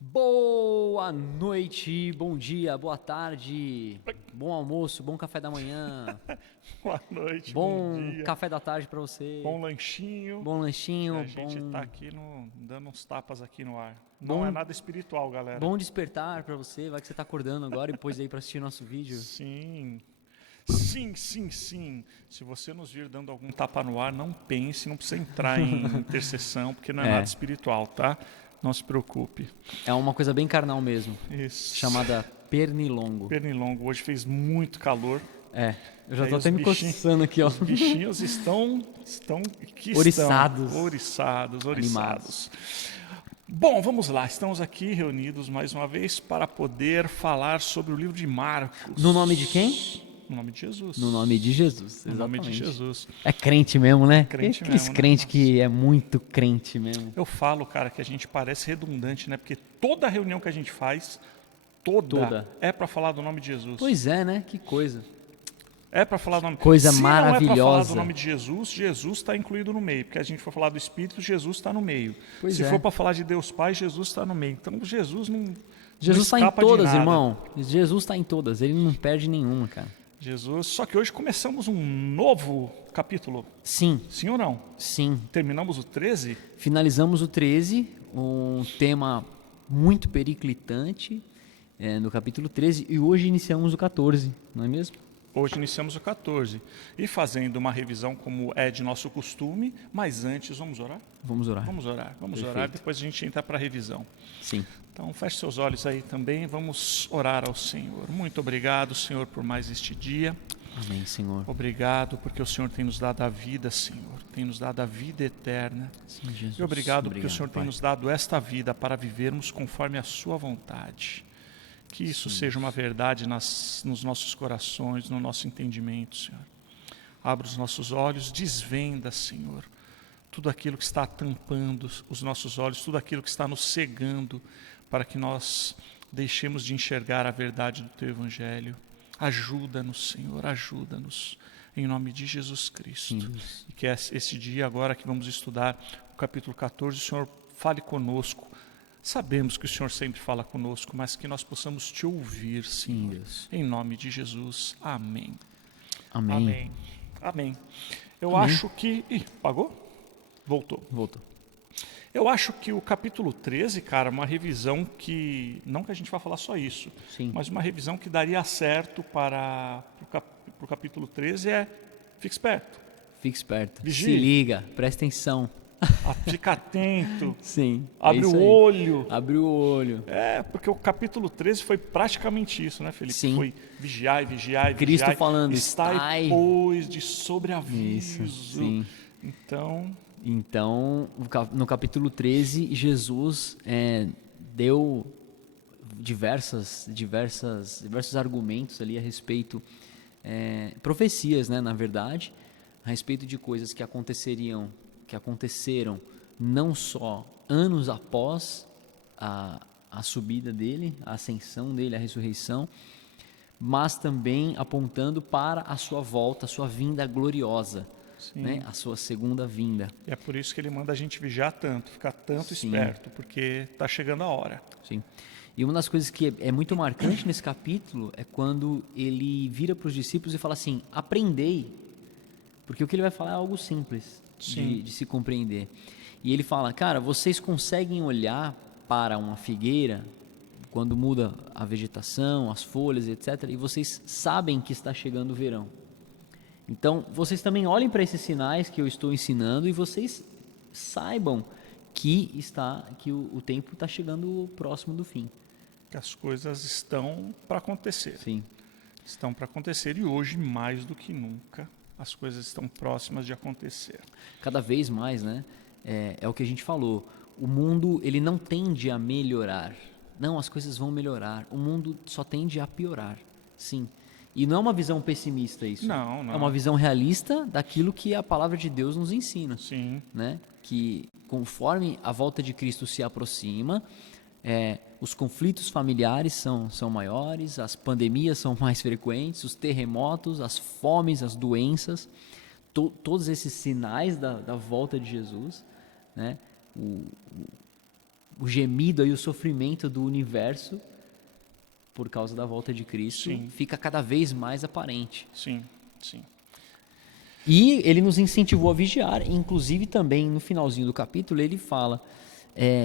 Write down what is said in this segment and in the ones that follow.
Boa noite, bom dia, boa tarde, bom almoço, bom café da manhã, Boa noite, bom bom dia, café da tarde pra você, bom lanchinho. bom E lanchinho, a gente tá aqui dando uns tapas aqui no ar. Não é bom, nada espiritual, galera. bom despertar pra você, vai que você tá acordando agora e depois aí pra assistir nosso vídeo. Sim, sim, sim, sim. Se você nos vir dando algum tapa no ar, não pense, não precisa entrar em intercessão, porque não é nada É, espiritual, tá? Não se preocupe. é uma coisa bem carnal mesmo, Isso. chamada pernilongo. Pernilongo, hoje fez muito calor. É, eu E já aí tô até me coçando aqui, ó. os bichinhos estão Oriçados, ouriçados, animados. oriçados. Bom, vamos lá, estamos aqui reunidos mais uma vez para poder falar sobre o livro de No nome de Marcos. quem? No nome de No Jesus. nome de Jesus, No nome de exatamente. Jesus. É crente mesmo, né? Crente Aqueles mesmo, né? crente Nossa. que é muito crente mesmo. Eu falo, cara, que a gente parece redundante, né? Porque toda reunião que a gente faz, toda, Toda. é para falar do nome de Jesus. Pois é, né? Que coisa. É para falar do nome. Coisa Se não é para falar do maravilhosa. nome de Jesus, Jesus está incluído no meio. Porque a gente for falar do Espírito, Jesus está no meio. Pois Se for é. para falar de Deus Pai, Jesus está no meio. Então Jesus não Jesus está em escapa de todas, nada. irmão. Jesus está em todas. Ele não perde nenhuma, cara. Jesus. Só que hoje começamos um novo capítulo. Sim, Sim ou não? sim. Terminamos o 13? Finalizamos o 13, um tema muito periclitante, no capítulo 13, e hoje iniciamos o 14, não é mesmo? Hoje iniciamos o 14. E fazendo uma revisão como é de nosso costume, mas antes vamos orar? Vamos orar. Vamos orar, vamos Perfeito. orar, depois a gente entra para a revisão. Sim. Então, feche seus olhos aí também, vamos orar ao Senhor. Muito obrigado, Senhor, por mais este dia. Amém, Senhor. Obrigado porque o Senhor tem nos dado a vida, Senhor. Tem nos dado a vida eterna. Sim, Jesus. E obrigado porque o Senhor tem Pai. nos dado esta vida para vivermos conforme a sua vontade. Que isso seja uma verdade nos nossos corações, no nosso entendimento, Senhor. Abra os nossos olhos, desvenda, Senhor, tudo aquilo que está tampando os nossos olhos, tudo aquilo que está nos cegando, para que nós deixemos de enxergar a verdade do Teu Evangelho. Ajuda-nos, Senhor, ajuda-nos, em nome de Jesus Cristo. Sim. E que esse dia agora que vamos estudar o capítulo 14, o Senhor fale conosco. Sabemos que o Senhor sempre fala conosco, mas que nós possamos Te ouvir, Senhor. Deus. Em nome de Jesus. Amém. Amém. Amém. Amém. Eu Amém. acho que... Ih, pagou? Voltou. Voltou. Eu acho que o capítulo 13, cara, uma revisão que... Não que a gente vá falar só isso, Sim. mas uma revisão que daria certo para o capítulo 13 é... Fique esperto. Fique esperto. Vigie. Se liga, presta atenção. Fica atento. Sim. Abre o isso aí. olho. Abre o olho. É, porque o capítulo 13 foi praticamente isso, né, Felipe? Sim. Foi vigiai, vigiai, Cristo vigiai. falando, Estai, estai. pois, de sobreaviso. Isso, sim. Então, no capítulo 13, Jesus deu diversos argumentos ali a respeito, profecias, né, na verdade, a respeito de coisas que aconteceram não só anos após a subida dele, a ascensão dele, a ressurreição, mas também apontando para a sua volta, a sua vinda gloriosa, né? A sua segunda vinda. é por isso que ele manda a gente vigiar tanto, ficar tanto Sim. esperto, porque está chegando a hora. Sim. E uma das coisas que é muito marcante nesse capítulo é quando ele vira para os discípulos e fala assim: aprendei, porque o que ele vai falar é algo simples de se compreender. E ele fala: cara, vocês conseguem olhar para uma figueira quando muda a vegetação, as folhas, etc., e vocês sabem que está chegando o verão. Então, vocês também olhem para esses sinais que eu estou ensinando e vocês saibam que o tempo está chegando próximo do fim. Que as coisas estão para acontecer. Sim. Estão para acontecer e hoje, mais do que nunca, as coisas estão próximas de acontecer. Cada vez mais, né? É o que a gente falou. O mundo, ele não tende a melhorar. Não, as coisas vão melhorar. O mundo só tende a piorar. Sim. E não é uma visão pessimista isso. Não, não. É uma visão realista daquilo que a palavra de Deus nos ensina. Sim. Né? Que conforme a volta de Cristo se aproxima, os conflitos familiares são maiores, as pandemias são mais frequentes, os terremotos, as fomes, as doenças, todos esses sinais da volta de Jesus, né? o gemido aí, o sofrimento do universo por causa da volta de Cristo, Sim. fica cada vez mais aparente. Sim, sim. E ele nos incentivou a vigiar, inclusive também no finalzinho do capítulo ele fala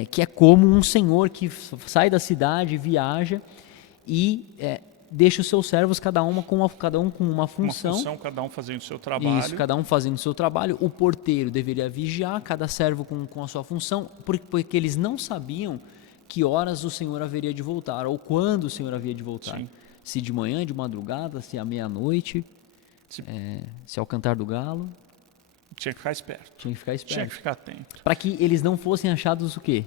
que é como um senhor que sai da cidade, viaja e deixa os seus servos cada um com uma função. Cada um fazendo o seu trabalho. Isso, cada um fazendo o seu trabalho. O porteiro deveria vigiar, cada servo com a sua função, porque eles não sabiam que horas o Senhor haveria de voltar, ou quando o Senhor havia de voltar. Sim. Se de manhã, de madrugada, se à meia-noite, se ao cantar do galo. Tinha que ficar esperto. Tinha que ficar esperto. Tinha que ficar atento. Para que eles não fossem achados o quê?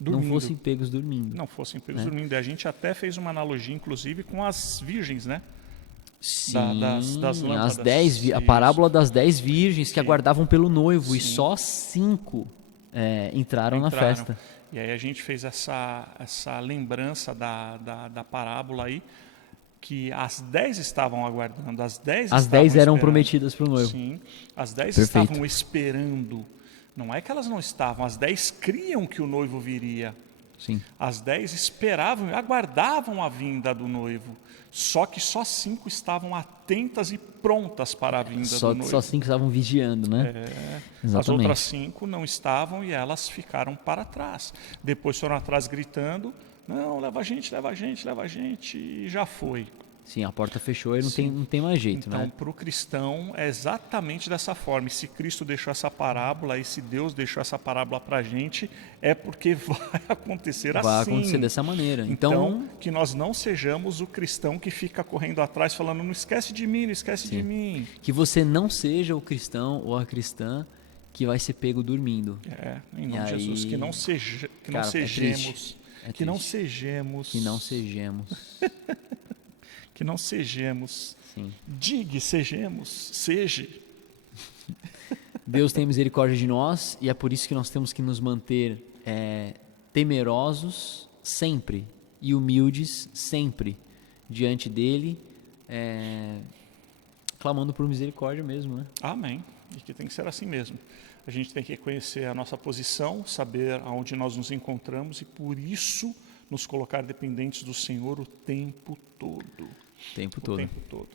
Dormindo. Não fossem pegos dormindo. Não fossem pegos dormindo. E a gente até fez uma analogia, inclusive, com as virgens, né? Sim, das lâmpadas. a parábola das 10 virgens que Sim. aguardavam pelo noivo. Sim. E só 5 entraram na festa. E aí a gente fez essa lembrança da parábola aí, que as 10 estavam aguardando, as 10 eram prometidas para o noivo. Sim, as 10 Perfeito. estavam esperando. Não é que elas não estavam, as 10 criam que o noivo viria. Sim. As 10 esperavam e aguardavam a vinda do noivo. Só que só 5 estavam atentas e prontas para a vinda do noivo. Só 5 estavam vigiando, né? Exatamente. As outras 5 não estavam e elas ficaram para trás. Depois foram atrás gritando, não, leva a gente, leva a gente, leva a gente, e já foi. Sim, a porta fechou e não tem mais jeito, então, né? para o cristão é exatamente dessa forma. E se Cristo deixou essa parábola, e se Deus deixou essa parábola para a gente, é porque vai acontecer assim. Vai acontecer dessa maneira. Então, que nós não sejamos o cristão que fica correndo atrás falando, não esquece de mim, não esquece de mim. Que você não seja o cristão ou a cristã que vai ser pego dormindo. Em nome de Jesus, que não sejamos. Que não sejamos. Que não sejamos. Sim. Diga, sejamos. Seja. Deus tem misericórdia de nós e é por isso que nós temos que nos manter temerosos sempre e humildes sempre diante dele, clamando por misericórdia mesmo, né? Amém. E que tem que ser assim mesmo. A gente tem que conhecer a nossa posição, saber aonde nós nos encontramos e por isso nos colocar dependentes do Senhor o tempo todo. O tempo todo.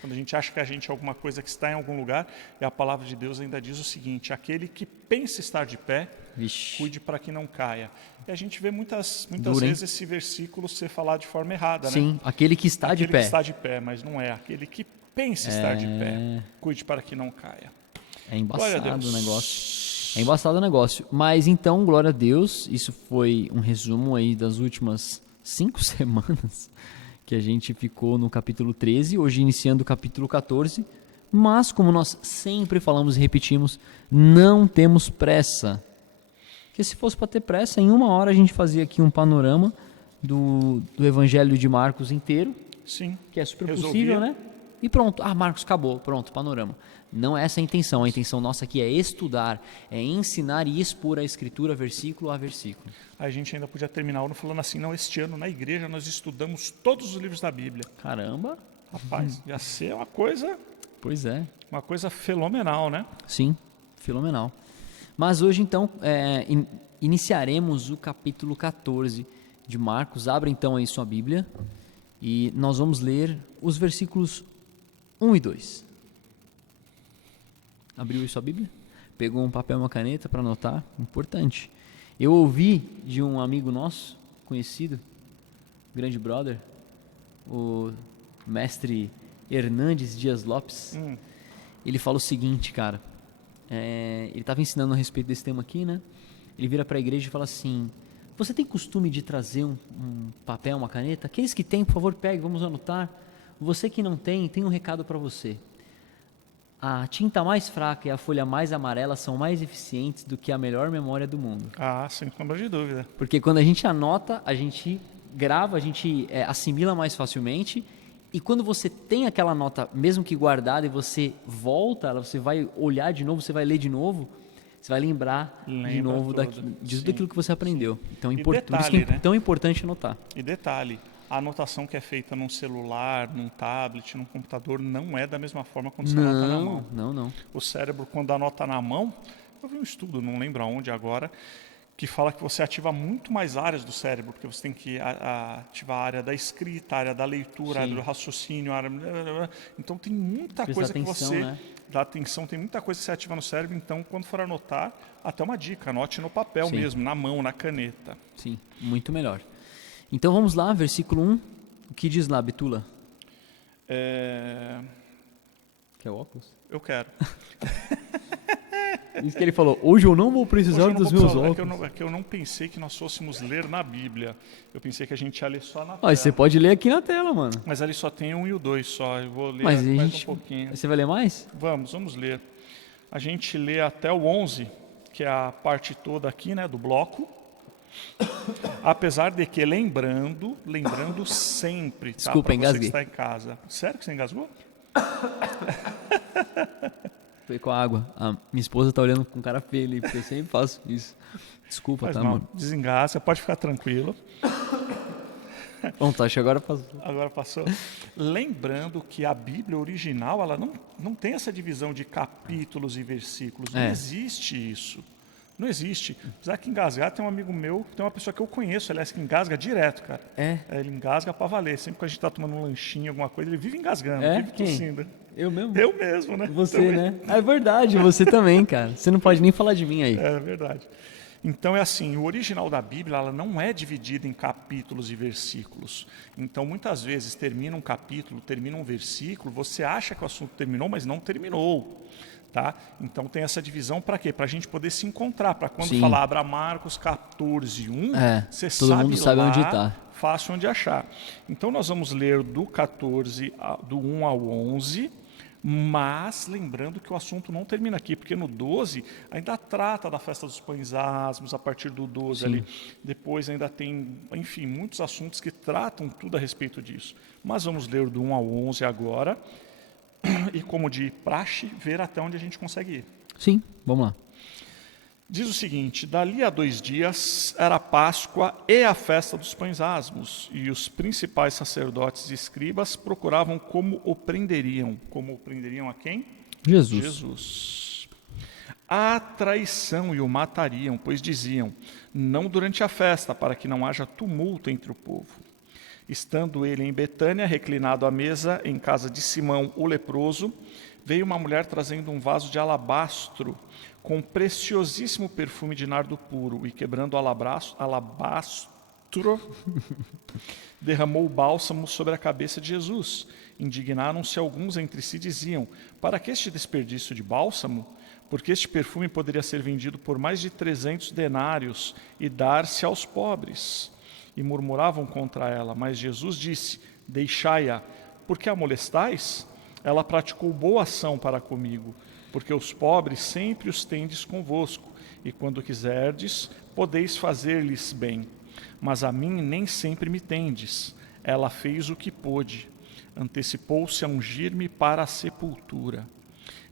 Quando a gente acha que a gente é alguma coisa que está em algum lugar, e a palavra de Deus ainda diz o seguinte, aquele que pensa estar de pé, cuide para que não caia. E a gente vê muitas vezes esse versículo ser falado de forma errada, Sim, né? aquele que está de pé. Aquele que está de pé, mas não é. Aquele que pensa estar de pé, cuide para que não caia. É embaçado o negócio. É embaçado o negócio. Mas então, glória a Deus, isso foi um resumo aí das últimas 5 semanas que a gente ficou no capítulo 13, hoje iniciando o capítulo 14. Mas, como nós sempre falamos e repetimos, não temos pressa. Porque se fosse para ter pressa, em 1 hora a gente fazia aqui um panorama do Evangelho de Marcos inteiro. Sim. Que é super possível, né? E pronto. Marcos, acabou. Pronto, panorama. Não é essa a intenção. A intenção nossa aqui é estudar, é ensinar e expor a Escritura versículo a versículo. A gente ainda podia terminar o ano falando assim, não, este ano na igreja nós estudamos todos os livros da Bíblia. Caramba! Rapaz, ia ser uma coisa... Pois é. Uma coisa fenomenal, né? Sim, fenomenal. Mas hoje, então, iniciaremos o capítulo 14 de Marcos. Abra, então, aí sua Bíblia e nós vamos ler os versículos 1 e 2. Abriu aí sua Bíblia? Pegou um papel e uma caneta para anotar? Importante. Eu ouvi de um amigo nosso, conhecido, grande brother, o mestre Hernandes Dias Lopes. Ele fala o seguinte, cara. Ele estava ensinando a respeito desse tema aqui, né? Ele vira para a igreja e fala assim: você tem costume de trazer um papel, uma caneta? Aqueles que têm, por favor, pegue, vamos anotar. Você que não tem um recado para você. A tinta mais fraca e a folha mais amarela são mais eficientes do que a melhor memória do mundo. Sem sombra de dúvida. Porque quando a gente anota, a gente grava, a gente assimila mais facilmente. E quando você tem aquela nota, mesmo que guardada, e você volta, você vai olhar de novo, você vai ler de novo, você vai lembrar de novo daquilo que você aprendeu. Então, por isso que é tão importante anotar. E detalhe, a anotação que é feita num celular, num tablet, num computador, não é da mesma forma quando você anota na mão. Não. O cérebro, quando anota na mão, eu vi um estudo, não lembro aonde agora, que fala que você ativa muito mais áreas do cérebro, porque você tem que ativar a área da escrita, a área da leitura, a área do raciocínio, então tem muita coisa que você dá atenção, tem muita coisa que você ativa no cérebro, então quando for anotar, até uma dica, anote no papel mesmo, na mão, na caneta. Sim, muito melhor. Então vamos lá, versículo 1, o que diz lá, Bitula? Quer óculos? Eu quero. Isso que ele falou, hoje eu não vou precisar dos meus óculos. É que eu não pensei que nós fôssemos ler na Bíblia. Eu pensei que a gente ia ler só na tela. Mas você pode ler aqui na tela, mano. Mas ali só tem 1 e o 2 só. Eu vou ler mais um pouquinho. Você vai ler mais? Vamos ler. A gente lê até o 11, que é a parte toda aqui, né, do bloco. Apesar de que, lembrando sempre, tá? Desculpa, engasguei. Você que está em casa. Sério que você engasgou? Foi com a água. A minha esposa tá olhando com cara feia ali, porque eu sempre faço isso. Desculpa, Mas tá, não, mano? Desengasga, pode ficar tranquilo. Pronto, acho que agora passou. Agora passou. Lembrando que a Bíblia original, ela não tem essa divisão de capítulos e versículos. Não existe isso. Não existe. Apesar que engasgar, tem um amigo meu, tem uma pessoa que eu conheço, aliás, que engasga direto, cara. Ele engasga pra valer. Sempre que a gente tá tomando um lanchinho, alguma coisa, ele vive engasgando, vive tossindo. Eu mesmo? Eu mesmo, né? Você, também. né? É verdade, você também, cara. Você não pode nem falar de mim aí. É verdade. Então é assim, o original da Bíblia, ela não é dividida em capítulos e versículos. Então muitas vezes termina um capítulo, termina um versículo, você acha que o assunto terminou, mas não terminou. Tá? Então tem essa divisão para quê? Para a gente poder se encontrar, para quando falar abra Marcos 14:1, você todo mundo sabe onde está. Fácil onde achar. Então nós vamos ler do 14, do 1 ao 11, mas lembrando que o assunto não termina aqui, porque no 12 ainda trata da festa dos pães asmos, a partir do 12 ali. Depois ainda tem, enfim, muitos assuntos que tratam tudo a respeito disso. Mas vamos ler do 1 ao 11 agora. E como de praxe, ver até onde a gente consegue ir. Sim, vamos lá. Diz o seguinte: dali a 2 dias era a Páscoa e a festa dos pães asmos, e os principais sacerdotes e escribas procuravam como o prenderiam. Como o prenderiam a quem? Jesus. A traição e o matariam, pois diziam, não durante a festa, para que não haja tumulto entre o povo. Estando ele em Betânia, reclinado à mesa, em casa de Simão, o leproso, veio uma mulher trazendo um vaso de alabastro, com preciosíssimo perfume de nardo puro, e quebrando o alabastro, derramou o bálsamo sobre a cabeça de Jesus. Indignaram-se alguns entre si e diziam, para que este desperdício de bálsamo? Porque este perfume poderia ser vendido por mais de 300 denários e dar-se aos pobres. E murmuravam contra ela, mas Jesus disse, deixai-a, porque a molestais? Ela praticou boa ação para comigo, porque os pobres sempre os tendes convosco, e quando quiserdes, podeis fazer-lhes bem. Mas a mim nem sempre me tendes. Ela fez o que pôde, antecipou-se a ungir-me para a sepultura.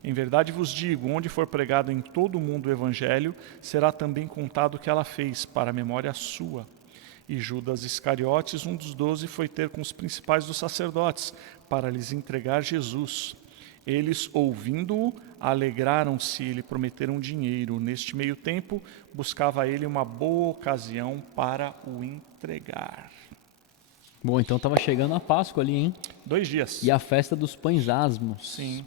Em verdade vos digo, onde for pregado em todo o mundo o evangelho, será também contado o que ela fez, para a memória sua. E Judas Iscariotes, um dos 12, foi ter com os principais dos sacerdotes, para lhes entregar Jesus. Eles, ouvindo-o, alegraram-se e lhe prometeram dinheiro. Neste meio tempo, buscava ele uma boa ocasião para o entregar. Bom, então estava chegando a Páscoa ali, hein? 2 dias. E a festa dos pães asmos. Sim,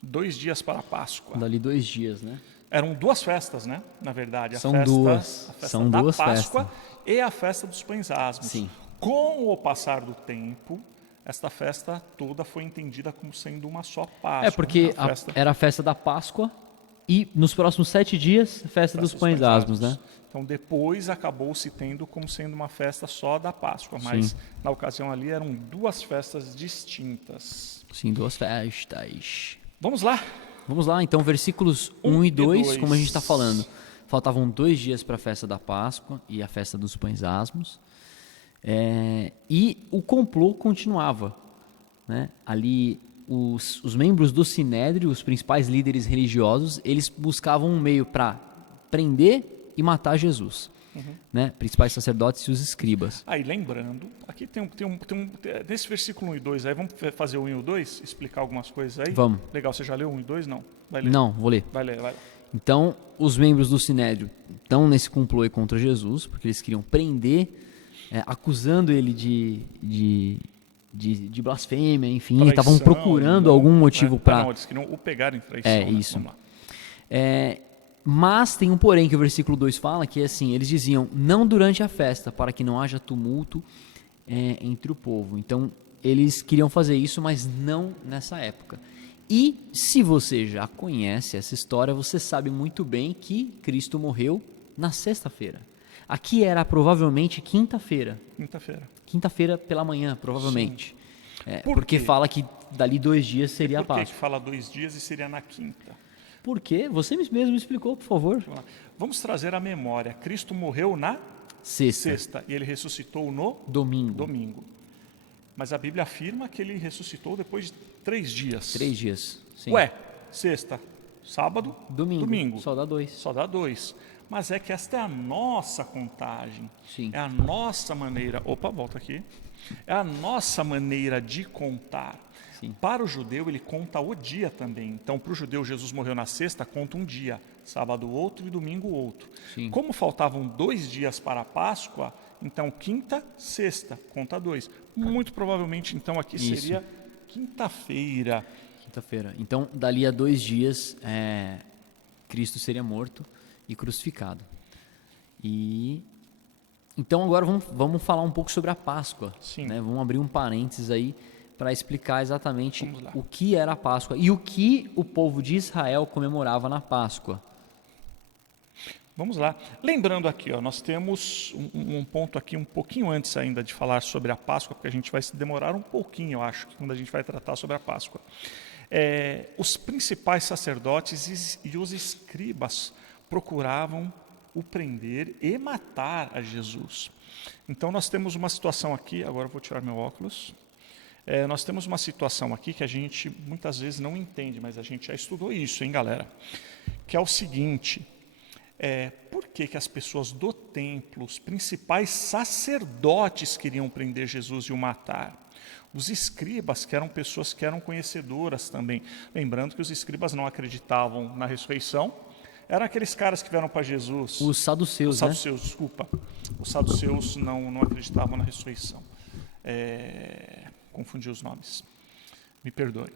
2 dias para a Páscoa. Dali 2 dias, né? Eram 2 festas, né? Na verdade, São duas. A festa São da duas Páscoa festas. E a festa dos pães asmos. Sim. Com o passar do tempo, esta festa toda foi entendida como sendo uma só Páscoa. Porque era a festa da Páscoa e nos próximos 7 dias, festa dos pães asmos, né? Então depois acabou se tendo como sendo uma festa só da Páscoa, mas na ocasião ali eram 2 festas distintas. Sim, 2 festas. Vamos lá. Vamos lá, então, versículos 1 e 2, como a gente está falando. Faltavam 2 dias para a festa da Páscoa e a festa dos pães asmos. E o complô continuava, né? Ali, os membros do Sinédrio, os principais líderes religiosos, eles buscavam um meio para prender e matar Jesus. Né? Principais sacerdotes e os escribas. Aí, lembrando, aqui tem nesse versículo 1 e 2, aí vamos fazer o 1 e o 2, explicar algumas coisas aí? Vamos. Legal, você já leu 1 e 2? Não. Vai ler. Não, vou ler. Vai ler. Então, os membros do Sinédrio estão nesse complô aí contra Jesus, porque eles queriam prender, acusando ele de blasfêmia, enfim, Traição, estavam procurando algum motivo para... Não, eles queriam o pegar em traição. É, isso. Vamos lá. Mas tem um porém que o versículo 2 fala, que é assim, eles diziam, não durante a festa, para que não haja tumulto entre o povo. Então, eles queriam fazer isso, mas não nessa época. E se você já conhece essa história, você sabe muito bem que Cristo morreu na sexta-feira. Aqui era provavelmente quinta-feira. Quinta-feira pela manhã, provavelmente. Porque fala que dali 2 dias seria a Páscoa. Por que fala 2 dias e seria na quinta? Por quê? Você mesmo explicou, por favor. Vamos trazer a memória. Cristo morreu na sexta e ele ressuscitou no domingo. Mas a Bíblia afirma que ele ressuscitou depois de 3 dias. 3 dias, sim. Sexta, sábado, domingo. Só dá 2. Só dá 2. Mas é que esta é a nossa contagem. Sim. É a nossa maneira... Opa, volta aqui. É a nossa maneira de contar. Sim. Para o judeu, ele conta o dia também. Então, para o judeu, Jesus morreu na sexta, conta um dia. Sábado outro e domingo outro. Sim. Como faltavam 2 dias para a Páscoa, então quinta, sexta, conta 2. Muito provavelmente, então, aqui seria quinta-feira. Quinta-feira. Então, dali a 2 dias, Cristo seria morto e crucificado. Então, agora vamos falar um pouco sobre a Páscoa. Sim. Né? Vamos abrir um parênteses aí para explicar exatamente o que era a Páscoa e o que o povo de Israel comemorava na Páscoa. Vamos lá. Lembrando aqui, nós temos um ponto aqui um pouquinho antes ainda de falar sobre a Páscoa, porque a gente vai se demorar um pouquinho, eu acho, quando a gente vai tratar sobre a Páscoa. Os principais sacerdotes e os escribas procuravam o prender e matar a Jesus. Então nós temos uma situação aqui, agora eu vou tirar meu óculos. Nós temos uma situação aqui que a gente muitas vezes não entende, mas a gente já estudou isso, hein, galera? Que é o seguinte... por que as pessoas do templo, os principais sacerdotes queriam prender Jesus e o matar? Os escribas, que eram pessoas que eram conhecedoras também. Lembrando que os escribas não acreditavam na ressurreição. Eram aqueles caras que vieram para Jesus. Os saduceus, desculpa. Os saduceus não acreditavam na ressurreição. Confundi os nomes. Me perdoe.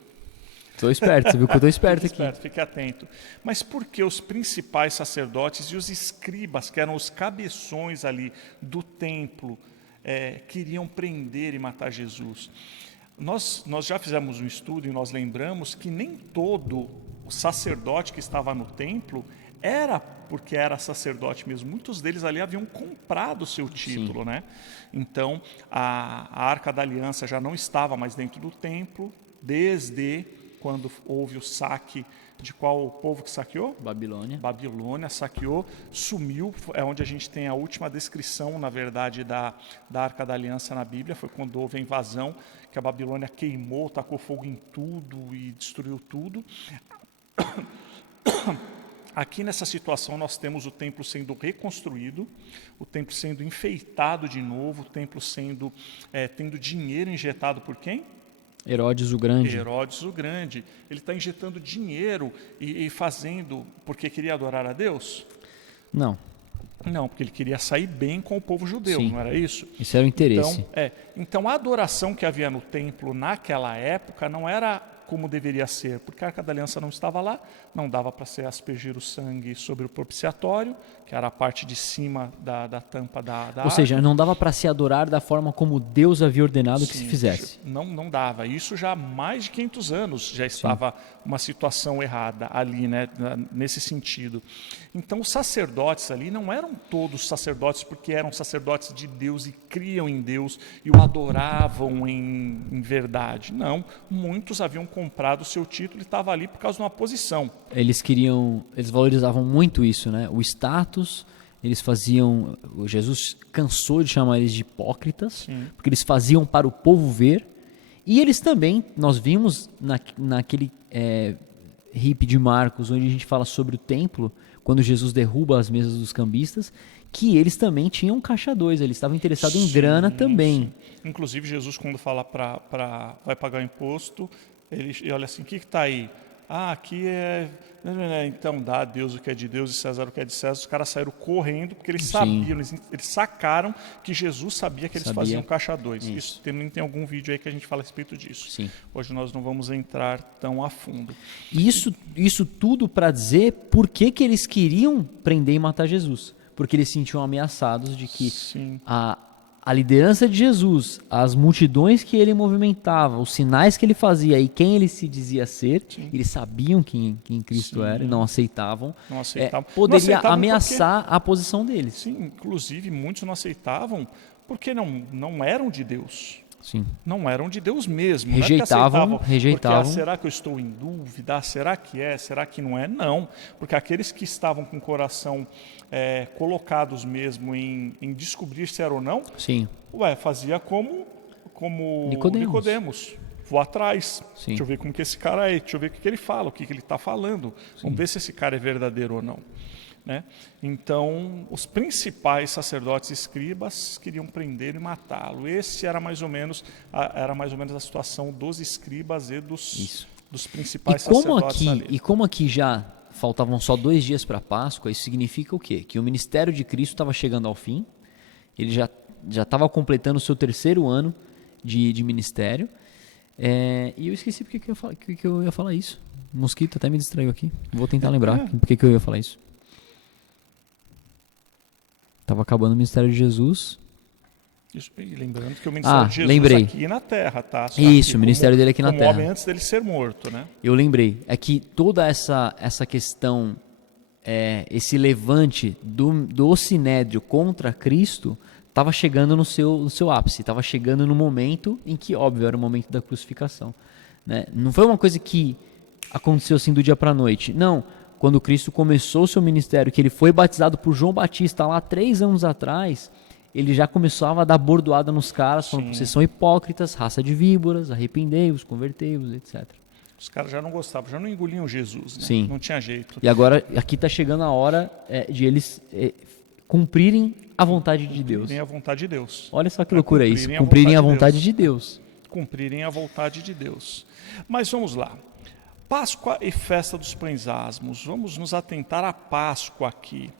Estou esperto, você viu que eu estou esperto aqui. Fique atento. Mas por que os principais sacerdotes e os escribas, que eram os cabeções ali do templo, queriam prender e matar Jesus? Nós já fizemos um estudo e nós lembramos que nem todo o sacerdote que estava no templo era porque era sacerdote mesmo. Muitos deles ali haviam comprado o seu título, né? Então, a Arca da Aliança já não estava mais dentro do templo, desde... quando houve o saque de qual povo que saqueou? Babilônia saqueou, sumiu, é onde a gente tem a última descrição, na verdade, da Arca da Aliança na Bíblia, foi quando houve a invasão, que a Babilônia queimou, tacou fogo em tudo e destruiu tudo. Aqui nessa situação nós temos o templo sendo reconstruído, o templo sendo enfeitado de novo, o templo tendo dinheiro injetado por quem? Herodes o Grande. Ele está injetando dinheiro e fazendo porque queria adorar a Deus? Não. Não, porque ele queria sair bem com o povo judeu, não era isso? Isso era o interesse. Então a adoração que havia no templo naquela época não era como deveria ser, porque a Arca da Aliança não estava lá, não dava para se aspergir o sangue sobre o propiciatório, que era a parte de cima da tampa da arca. Ou seja, não dava para se adorar da forma como Deus havia ordenado que se fizesse. Não dava. Isso já há mais de 500 anos já estava uma situação errada ali, né, nesse sentido. Então os sacerdotes ali não eram todos sacerdotes porque eram sacerdotes de Deus e criam em Deus e o adoravam em verdade. Não, muitos haviam comprado o seu título e estavam ali por causa de uma posição. Eles valorizavam muito isso, né? O status, Jesus cansou de chamar eles de hipócritas, porque eles faziam para o povo ver, e eles também, nós vimos naquele hip de Marcos, onde a gente fala sobre o templo, quando Jesus derruba as mesas dos cambistas, que eles também tinham caixa 2, eles estavam interessados em grana também. Inclusive Jesus, quando fala vai pagar o imposto, ele olha assim, o que está aí? aqui é... Então dá a Deus o que é de Deus e César o que é de César. Os caras saíram correndo porque eles sabiam, eles sacaram que Jesus sabia que eles faziam caixa 2. Isso tem algum vídeo aí que a gente fala a respeito disso. Sim. Hoje nós não vamos entrar tão a fundo. Isso tudo para dizer por que eles queriam prender e matar Jesus. Porque eles se sentiam ameaçados de que a liderança de Jesus, as multidões que ele movimentava, os sinais que ele fazia e quem ele se dizia ser, eles sabiam quem Cristo era e não aceitavam. Poderia ameaçar a posição deles. Sim, inclusive muitos não aceitavam porque não eram de Deus. Sim. Não eram de Deus mesmo. Rejeitavam. Porque, será que eu estou em dúvida? Será que é? Será que não é? Não. Porque aqueles que estavam com o coração colocados mesmo em descobrir se era ou não, fazia como Nicodemos. Vou atrás. Sim. Deixa eu ver como que esse cara é. Deixa eu ver o que ele fala, o que ele está falando. Vamos ver se esse cara é verdadeiro ou não. Né? Então, os principais sacerdotes e escribas queriam prender e matá-lo. Esse era mais ou menos a situação dos escribas e dos principais sacerdotes ali. E como aqui já faltavam só 2 dias para a Páscoa, isso significa o quê? Que o ministério de Cristo estava chegando ao fim, ele já estava completando o seu 3º ano de ministério, e eu esqueci porque que eu ia falar isso. O mosquito até me distraiu aqui. Vou tentar lembrar porque que eu ia falar isso. Estava acabando o ministério de Jesus. Isso, e lembrando que o ministério de Jesus aqui na Terra, tá? Isso, o ministério dele aqui na Terra. Homem antes dele ser morto, né? Eu lembrei. É que toda essa questão, esse levante do Sinédrio contra Cristo, estava chegando no seu ápice. Estava chegando no momento em que, óbvio, era o momento da crucificação. Né? Não foi uma coisa que aconteceu assim do dia para a noite. Não. Quando Cristo começou o seu ministério, que ele foi batizado por João Batista lá 3 anos atrás, ele já começava a dar bordoada nos caras, falando que vocês são hipócritas, raça de víboras, arrependei-vos, convertei-vos, etc. Os caras já não gostavam, já não engoliam Jesus, né? Sim. Não tinha jeito. E agora, aqui está chegando a hora de eles cumprirem a vontade de Deus. Cumprirem a vontade de Deus. Olha só que loucura isso, cumprirem a vontade de Deus. Cumprirem a vontade de Deus. Mas vamos lá. Páscoa e festa dos pães asmos. Vamos nos atentar à Páscoa aqui.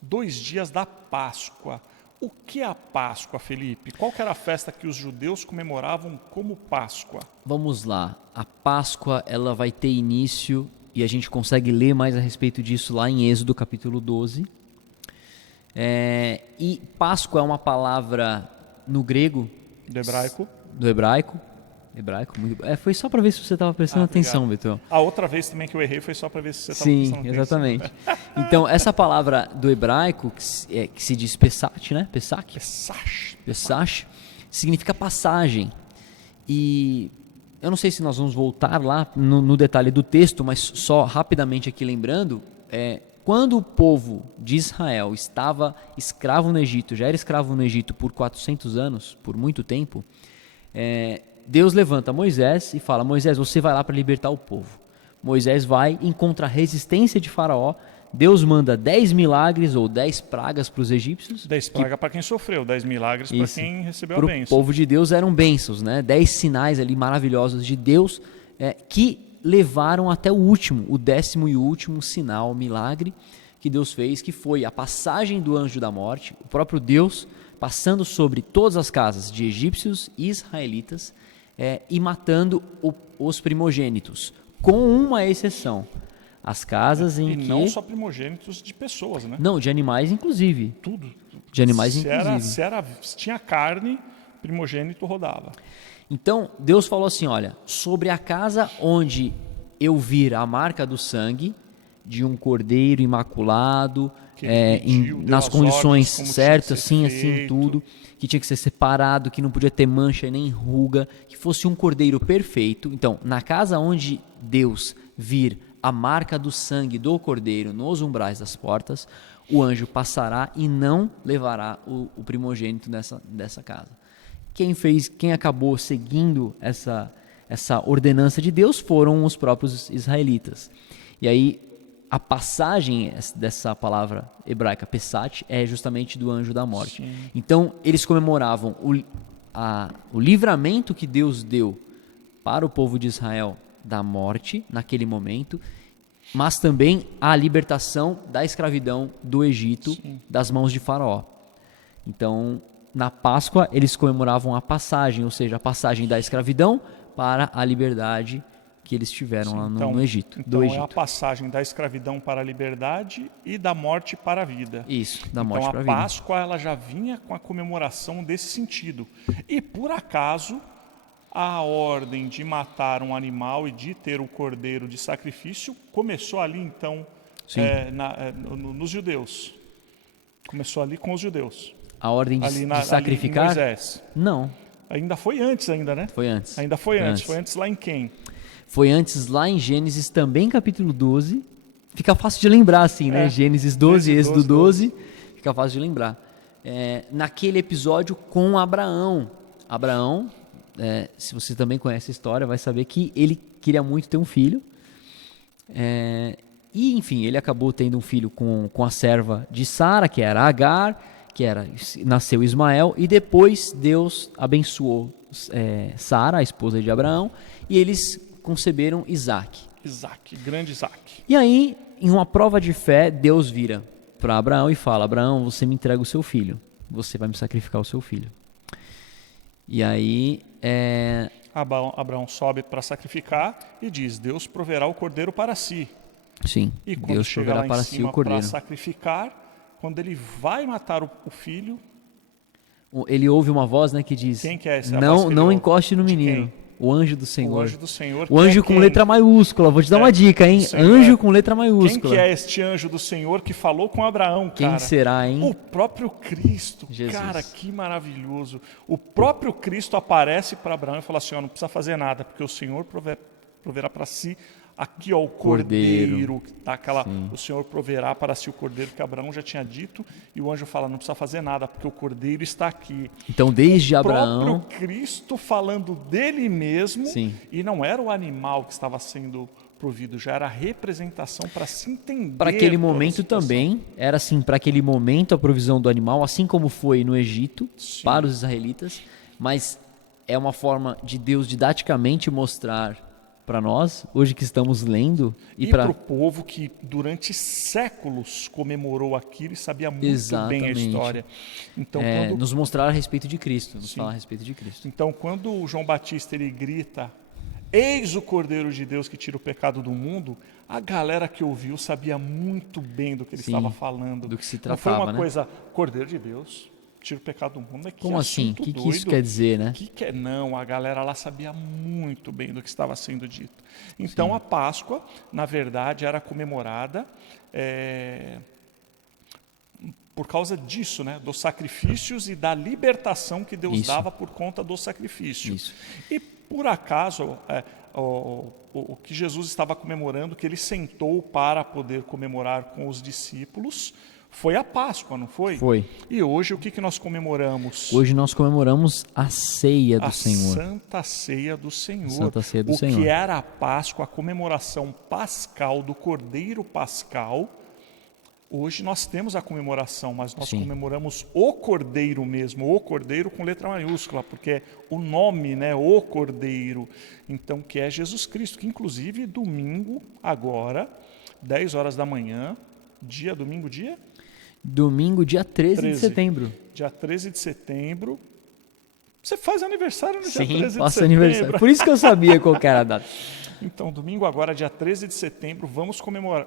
2 dias da Páscoa. O que é a Páscoa, Felipe? Qual que era a festa que os judeus comemoravam como Páscoa? Vamos lá. A Páscoa ela vai ter início, e a gente consegue ler mais a respeito disso lá em Êxodo capítulo 12. E Páscoa é uma palavra no grego. Do hebraico. Foi só para ver se você estava prestando atenção, Vitor. A outra vez também que eu errei foi só para ver se você estava prestando atenção. Sim, exatamente. Então, essa palavra do hebraico, que se diz Pesach, né? Pesach, significa passagem. E eu não sei se nós vamos voltar lá no detalhe do texto, mas só rapidamente aqui lembrando, quando o povo de Israel estava escravo no Egito, já era escravo no Egito por 400 anos, por muito tempo, Deus levanta Moisés e fala: Moisés, você vai lá para libertar o povo. Moisés vai, encontra a resistência de Faraó. Deus manda 10 milagres ou 10 pragas para os egípcios. 10 pragas para quem sofreu, 10 milagres para quem recebeu a bênção. Para o povo de Deus eram bênçãos, né? 10 sinais ali maravilhosos de Deus que levaram até o último, o 10º e último sinal, milagre que Deus fez, que foi a passagem do anjo da morte, o próprio Deus passando sobre todas as casas de egípcios e israelitas, e matando os primogênitos, com uma exceção, as casas em que... E não só primogênitos de pessoas, né? Não, de animais inclusive. Tudo. De animais inclusive. Se tinha carne, primogênito rodava. Então, Deus falou assim, olha, sobre a casa onde eu vir a marca do sangue, de um cordeiro imaculado, nas condições certas, assim, tudo, que tinha que ser separado, que não podia ter mancha nem ruga, que fosse um cordeiro perfeito. Então, na casa onde Deus vir a marca do sangue do cordeiro nos umbrais das portas, o anjo passará e não levará o primogênito dessa casa. Quem acabou seguindo essa ordenança de Deus foram os próprios israelitas. E aí, a passagem dessa palavra hebraica, Pesach, é justamente do anjo da morte. Sim. Então, eles comemoravam o livramento que Deus deu para o povo de Israel da morte naquele momento, mas também a libertação da escravidão do Egito das mãos de Faraó. Então, na Páscoa, eles comemoravam a passagem, ou seja, a passagem da escravidão para a liberdade que eles tiveram lá no Egito. Então do Egito. é a passagem da escravidão para a liberdade e da morte para a vida. Isso, da morte para a vida. Então vida. a Páscoa ela já vinha com a comemoração desse sentido. E por acaso a ordem de matar um animal e de ter o cordeiro de sacrifício começou ali então nos judeus. Começou ali com os judeus. A ordem de sacrificar? Ali em Moisés. Não. Ainda foi antes né? Foi antes. Ainda foi antes. Foi antes lá em quem? Foi antes lá em Gênesis também, capítulo 12. Fica fácil de lembrar assim, né? Gênesis 12, Êxodo 12. Fica fácil de lembrar. Naquele episódio com Abraão. Abraão, se você também conhece a história, vai saber que ele queria muito ter um filho. E, enfim, ele acabou tendo um filho com a serva de Sara, que era Agar, nasceu Ismael, e depois Deus abençoou Sara, a esposa de Abraão, e eles conceberam Isaac. Grande Isaac. E aí, em uma prova de fé, Deus vira para Abraão e fala: Abraão, você me entrega o seu filho, você vai me sacrificar o seu filho. E aí Abraão sobe para sacrificar e diz: Deus proverá o cordeiro para si. Sim, e quando Deus chega proverá lá para em si cima o cordeiro. para sacrificar, quando ele vai matar o filho, ele ouve uma voz, né, que diz: quem que é esse? Não encoste no menino. O anjo do Senhor. O anjo do Senhor. O anjo com letra maiúscula. Vou te dar uma dica, hein? Anjo com letra maiúscula. Quem que é este anjo do Senhor que falou com Abraão, cara? Quem será, hein? O próprio Cristo. Jesus. Cara, que maravilhoso. O próprio Cristo aparece para Abraão e fala assim: não precisa fazer nada, porque o Senhor proverá para si aqui, ó, o cordeiro. Tá, o Senhor proverá para si o cordeiro que Abraão já tinha dito, e o anjo fala: não precisa fazer nada, porque o cordeiro está aqui. Então, desde Abraão, o próprio Cristo falando dele mesmo, e não era o animal que estava sendo provido, já era a representação para se entender. Para aquele momento também, era assim, para aquele momento a provisão do animal, assim como foi no Egito, para os israelitas, mas é uma forma de Deus didaticamente mostrar para nós, hoje que estamos lendo, e para o povo que durante séculos comemorou aquilo e sabia muito bem a história. Então, nos mostrar a respeito de Cristo, nos falar a respeito de Cristo. Então, quando o João Batista ele grita: eis o Cordeiro de Deus que tira o pecado do mundo, a galera que ouviu sabia muito bem do que ele estava falando. Do que se tratava, não foi uma coisa, Cordeiro de Deus, tira o pecado do mundo. Como assim? O que isso quer dizer, né? Não, a galera lá sabia muito bem do que estava sendo dito. Então, a Páscoa, na verdade, era comemorada por causa disso, né? Dos sacrifícios e da libertação que Deus dava por conta do sacrifício. E, por acaso, o que Jesus estava comemorando, que ele sentou para poder comemorar com os discípulos, foi a Páscoa, não foi? Foi. E hoje o que nós comemoramos? Hoje nós comemoramos a ceia do Senhor. A Santa Ceia do Senhor. Santa Ceia do Senhor. O que era a Páscoa, a comemoração pascal do Cordeiro Pascal. Hoje nós temos a comemoração, mas nós comemoramos o Cordeiro mesmo, o Cordeiro com letra maiúscula, porque é o nome, né, o Cordeiro. Então, que é Jesus Cristo, que inclusive domingo, agora, 10 horas da manhã, domingo, dia? Domingo, dia 13 de setembro. Dia 13 de setembro. Você faz aniversário no dia 13 de setembro. Sim, faço aniversário. Por isso que eu sabia qual era a data. Então, domingo agora, dia 13 de setembro, vamos comemorar,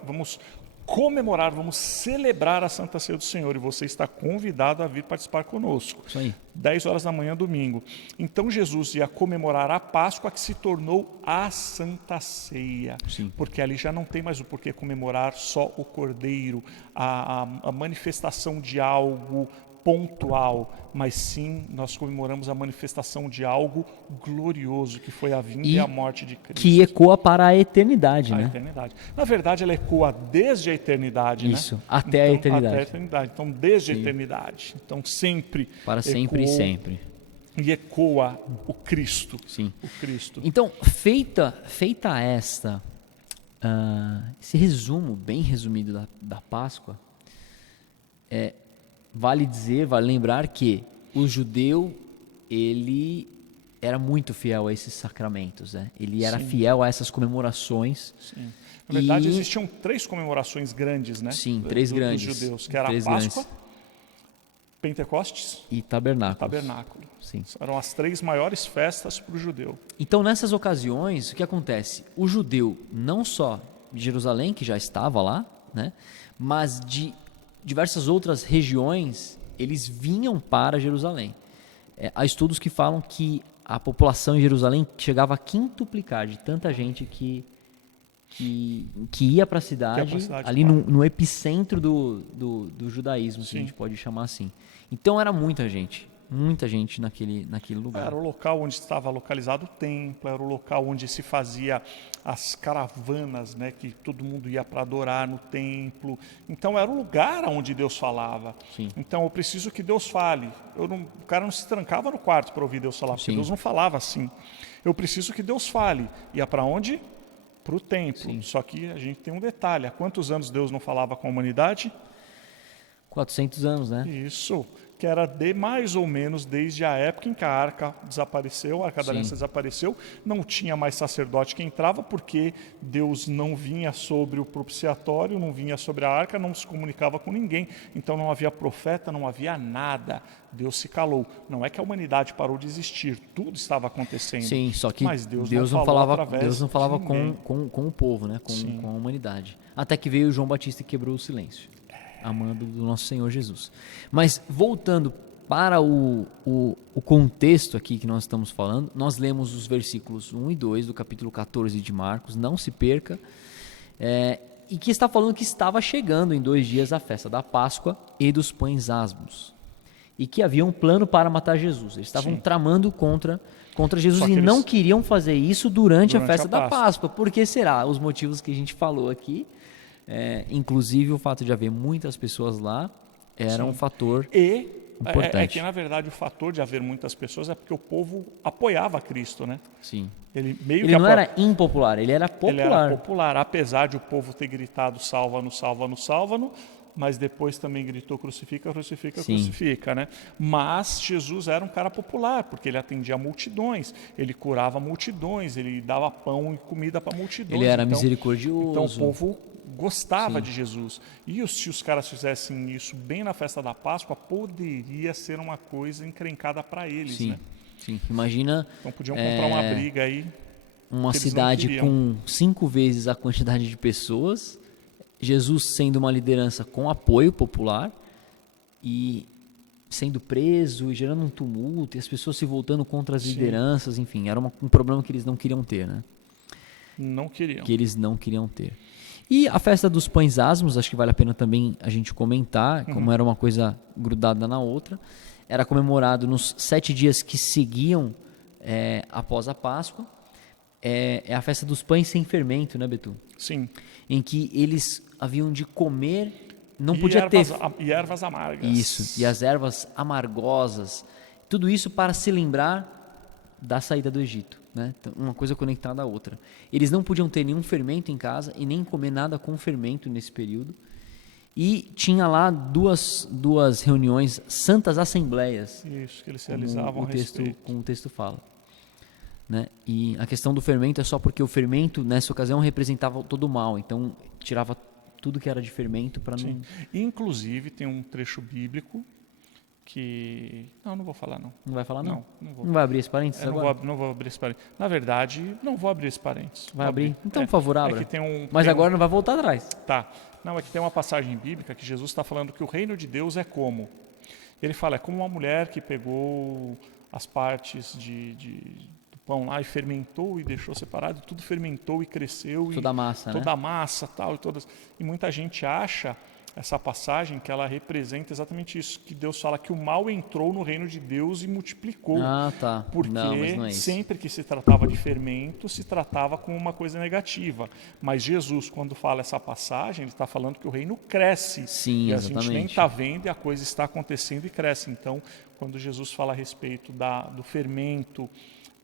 vamos celebrar a Santa Ceia do Senhor. E você está convidado a vir participar conosco. Isso aí. 10 horas da manhã, domingo. Então, Jesus ia comemorar a Páscoa, que se tornou a Santa Ceia. Porque ali já não tem mais o porquê comemorar só o Cordeiro, a manifestação de algo pontual, mas sim nós comemoramos a manifestação de algo glorioso, que foi a vinda e a morte de Cristo. Que ecoa para a eternidade, né? Eternidade. Na verdade, ela ecoa desde a eternidade, né? Até a eternidade. Até a eternidade. Então, desde a eternidade. Então, sempre. Para sempre e sempre. E ecoa o Cristo. Sim. O Cristo. Então, feita esse resumo, bem resumido da Páscoa, vale lembrar que o judeu, ele era muito fiel a esses sacramentos, né? Ele era Sim. fiel a essas comemorações. Sim. Na verdade, E- existiam 3 comemorações grandes, né? Sim, 3 grandes. Dos judeus, que era a 3 Páscoa, grandes. Pentecostes E e tabernáculos. Tabernáculo. Sim. Eram as 3 maiores festas para o judeu. Então, nessas ocasiões, o que acontece? O judeu, não só de Jerusalém, que já estava lá, né, mas de diversas outras regiões, eles vinham para Jerusalém. Há estudos que falam que a população em Jerusalém chegava a quintuplicar de tanta gente que ia para a cidade, ali claro. no epicentro do judaísmo, que a gente pode chamar assim. Então, era muita gente naquele lugar. Era o local onde estava localizado o templo, era o local onde se fazia as caravanas, né, que todo mundo ia para adorar no templo. Então era o lugar onde Deus falava. Sim. Então eu preciso que Deus fale. O cara não se trancava no quarto para ouvir Deus falar, porque Deus não falava assim. Eu preciso que Deus fale. Ia para onde? Para o templo. Sim. Só que a gente tem um detalhe. Há quantos anos Deus não falava com a humanidade? 400 anos, né? Isso, que era de mais ou menos desde a época em que a arca desapareceu, a arca da aliança desapareceu, não tinha mais sacerdote que entrava, porque Deus não vinha sobre o propiciatório, não vinha sobre a arca, não se comunicava com ninguém, então não havia profeta, não havia nada, Deus se calou. Não é que a humanidade parou de existir, tudo estava acontecendo. Sim, só que mas Deus não não falava de ninguém. com o povo, né? Com a humanidade. Até que veio João Batista e quebrou o silêncio, amando do nosso Senhor Jesus. Mas voltando para o contexto aqui que nós estamos falando, nós lemos os versículos 1 e 2 do capítulo 14 de Marcos, não se perca, e que está falando que estava chegando em 2 dias a festa da Páscoa e dos pães asmos, e que havia um plano para matar Jesus. Eles estavam tramando contra Jesus e não queriam fazer isso durante a festa da Páscoa. Por que será? Os motivos que a gente falou aqui, inclusive o fato de haver muitas pessoas lá, era um fator importante. É que, na verdade, o fator de haver muitas pessoas é porque o povo apoiava Cristo, né? Sim. Ele não era impopular, ele era popular. Ele era popular, apesar de o povo ter gritado salva-nos, salva-nos, salva-nos, mas depois também gritou crucifica, crucifica, crucifica, né? Mas Jesus era um cara popular, porque ele atendia multidões, ele curava multidões, ele dava pão e comida para multidões. Ele era misericordioso. Então o povo gostava de Jesus. E se os caras fizessem isso bem na festa da Páscoa, poderia ser uma coisa encrencada para eles, né? Sim, imagina... Então podiam comprar uma briga aí. Uma cidade com 5 vezes a quantidade de pessoas, Jesus sendo uma liderança com apoio popular e sendo preso e gerando um tumulto e as pessoas se voltando contra as lideranças, enfim, era um problema que eles não queriam ter, né? Não queriam. Que eles não queriam ter. E a festa dos pães asmos, acho que vale a pena também a gente comentar, como era uma coisa grudada na outra, era comemorado nos 7 dias que seguiam após a Páscoa. É a festa dos pães sem fermento, né, Betu? Sim. Em que eles haviam de comer, não e podia ervas, ter... E ervas amargas. Isso, e as ervas amargosas. Tudo isso para se lembrar da saída do Egito, né? Então, uma coisa conectada à outra. Eles não podiam ter nenhum fermento em casa e nem comer nada com fermento nesse período. E tinha lá duas reuniões, santas assembleias. Isso, que eles realizavam a respeito. Como o texto fala. Né? E a questão do fermento é só porque o fermento, nessa ocasião, representava todo o mal. Então, tirava tudo que era de fermento para não... Inclusive, tem um trecho bíblico que... Não vou falar, não. Não vai falar, não? Não vou. Não vai abrir esse parênteses agora? Não vou abrir esse parênteses. Na verdade, não vou abrir esse parênteses. Vai abrir? Então, por favor, abra. Mas tem agora não vai voltar atrás. Tá. Não, é que tem uma passagem bíblica que Jesus está falando que o reino de Deus é como? Ele fala, é como uma mulher que pegou as partes do pão lá e fermentou e deixou separado, tudo fermentou e cresceu. Toda a massa, né? Toda a massa, tal, e muita gente acha essa passagem que ela representa exatamente isso, que Deus fala que o mal entrou no reino de Deus e multiplicou. Ah, tá. Porque não é sempre que se tratava de fermento, se tratava com uma coisa negativa. Mas Jesus, quando fala essa passagem, ele está falando que o reino cresce. Sim, e exatamente. A gente nem está vendo e a coisa está acontecendo e cresce. Então, quando Jesus fala a respeito do fermento,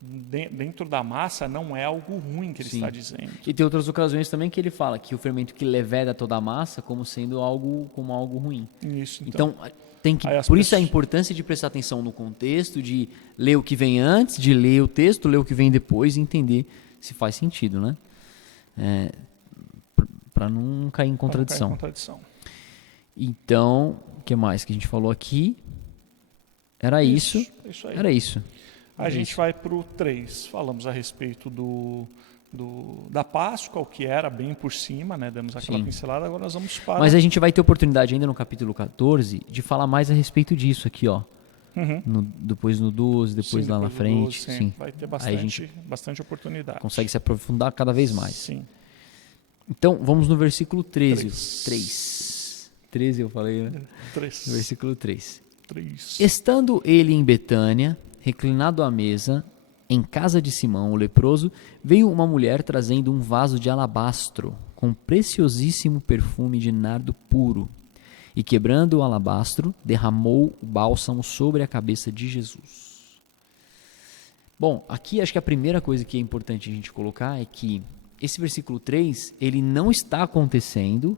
dentro da massa não é algo ruim que ele Sim. está dizendo. E tem outras ocasiões também que ele fala que o fermento que leveda toda a massa como sendo algo ruim. Isso, Então, tem que, aí as por isso a pessoas- importância de prestar atenção no contexto, de ler o que vem antes, de ler o texto, ler o que vem depois e entender se faz sentido, né? Para não cair em contradição. Não cai em contradição. Então, o que mais que a gente falou aqui? Era isso. Isso aí. Era isso. A gente vai para o 3. Falamos a respeito da Páscoa, o que era bem por cima, né? Demos aquela Sim. pincelada, agora nós vamos para... Mas a gente vai ter oportunidade ainda no capítulo 14 de falar mais a respeito disso aqui, ó. Depois no 12, depois Sim, lá na depois do frente. 12, sim. Vai ter Aí a gente bastante oportunidade. consegue se aprofundar cada vez mais. Sim. Então, vamos no versículo 13. Três. 3. 13 eu falei, né? 3. Versículo 3. 3. Estando ele em Betânia, reclinado à mesa, em casa de Simão, o leproso, veio uma mulher trazendo um vaso de alabastro, com preciosíssimo perfume de nardo puro, e quebrando o alabastro, derramou o bálsamo sobre a cabeça de Jesus. Bom, aqui acho que a primeira coisa que é importante a gente colocar é que esse versículo 3, ele não está acontecendo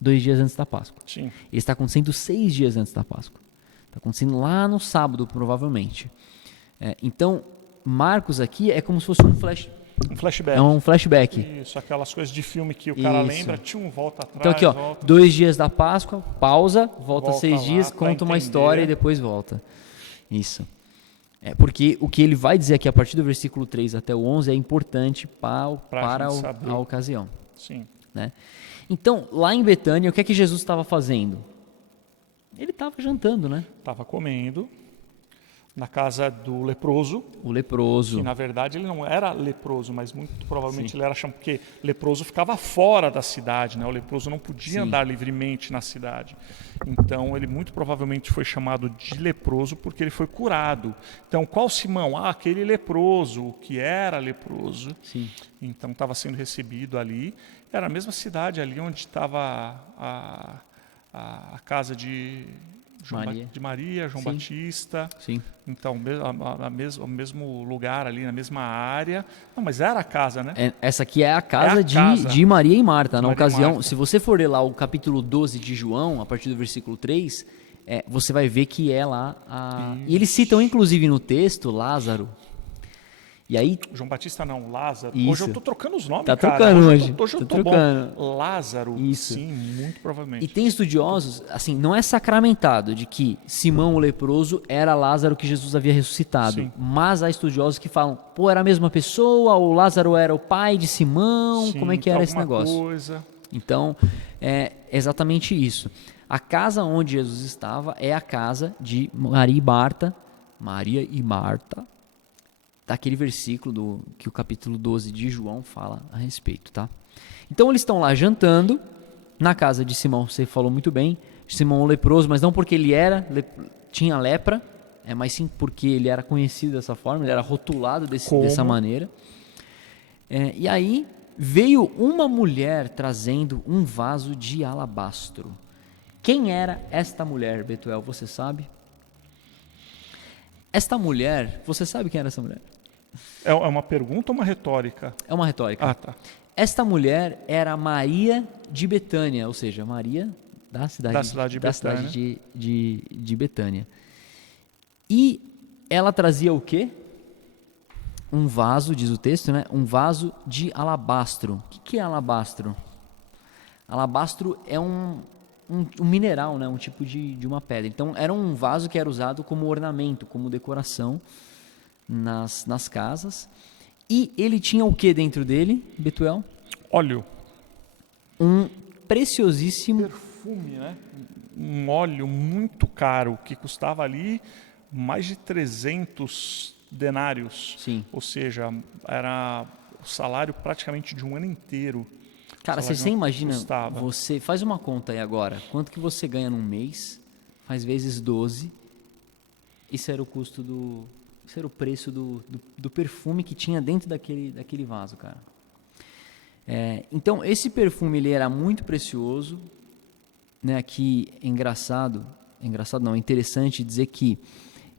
2 dias antes da Páscoa. Sim. Ele está acontecendo 6 dias antes da Páscoa. Está acontecendo lá no sábado, provavelmente. Então, Marcos aqui é como se fosse um flashback. É um flashback. Isso, aquelas coisas de filme que o cara Isso. lembra, volta atrás, Então aqui, ó, volta. 2 dias da Páscoa, pausa, volta Volta 6 lá dias, pra conta uma entender. história e depois volta. Isso. Porque o que ele vai dizer aqui a partir do versículo 3 até o 11 é importante para gente saber. a ocasião. Sim. Né? Então, lá em Betânia, o que é que Jesus estava fazendo? Ele estava jantando, né? Estava comendo na casa do leproso, O leproso. que na verdade ele não era leproso, mas muito provavelmente ele era chamado, porque leproso ficava fora da cidade, né? O leproso não podia Sim. andar livremente na cidade. Então ele muito provavelmente foi chamado de leproso porque ele foi curado. Então qual Simão? Aquele leproso, o que era leproso. Sim. Então estava sendo recebido ali. Era a mesma cidade ali onde estava a casa de Maria, João Sim. Batista. Sim. Então, o mesmo lugar ali, na mesma área. Não, mas era a casa, né? Essa aqui é a casa, casa. de Maria e Marta. Na Maria e ocasião, Marta. se você for ler lá o capítulo 12 de João, a partir do versículo 3, você vai ver que é lá E eles citam, inclusive, no texto, Lázaro. E aí, João Batista não, Lázaro. Isso. Hoje eu tô trocando os nomes, Tá cara. trocando hoje. hoje. Hoje eu Tá tô trocando. bom. Lázaro, Isso. sim, muito provavelmente. e tem estudiosos, assim, não é sacramentado de que Simão o leproso era Lázaro que Jesus havia ressuscitado. Sim. Mas há estudiosos que falam, era a mesma pessoa, ou Lázaro era o pai de Simão, Sim, como é que era esse alguma negócio? coisa. Então, é exatamente isso. A casa onde Jesus estava é a casa de Maria e Marta, daquele versículo que o capítulo 12 de João fala a respeito, tá? Então eles estão lá jantando na casa de Simão, você falou muito bem, Simão o leproso, mas não porque ele tinha lepra, mas sim porque ele era conhecido dessa forma, ele era rotulado dessa maneira. E aí veio uma mulher trazendo um vaso de alabastro. Quem era esta mulher, Betuel, você sabe? Esta mulher, você sabe quem era essa mulher? É uma pergunta ou uma retórica? É uma retórica. Ah, tá. Esta mulher era Maria de Betânia, ou seja, Maria da cidade de Betânia. E ela trazia o quê? Um vaso, diz o texto, né? Um vaso de alabastro. O que é alabastro? Alabastro é um mineral, né? Um tipo de uma pedra. Então, era um vaso que era usado como ornamento, como decoração nas casas. E ele tinha o que dentro dele, Betuel? Óleo. Um preciosíssimo Perfume, né? Um óleo muito caro, que custava ali mais de 300 denários. Sim. Ou seja, era o salário praticamente de um ano inteiro. Cara, você imagina, custava. você faz uma conta aí agora, quanto que você ganha num mês, faz vezes 12, isso era o custo isso era o preço do perfume que tinha dentro daquele vaso, cara. Então, esse perfume, ele era muito precioso, né? Aqui, é interessante dizer que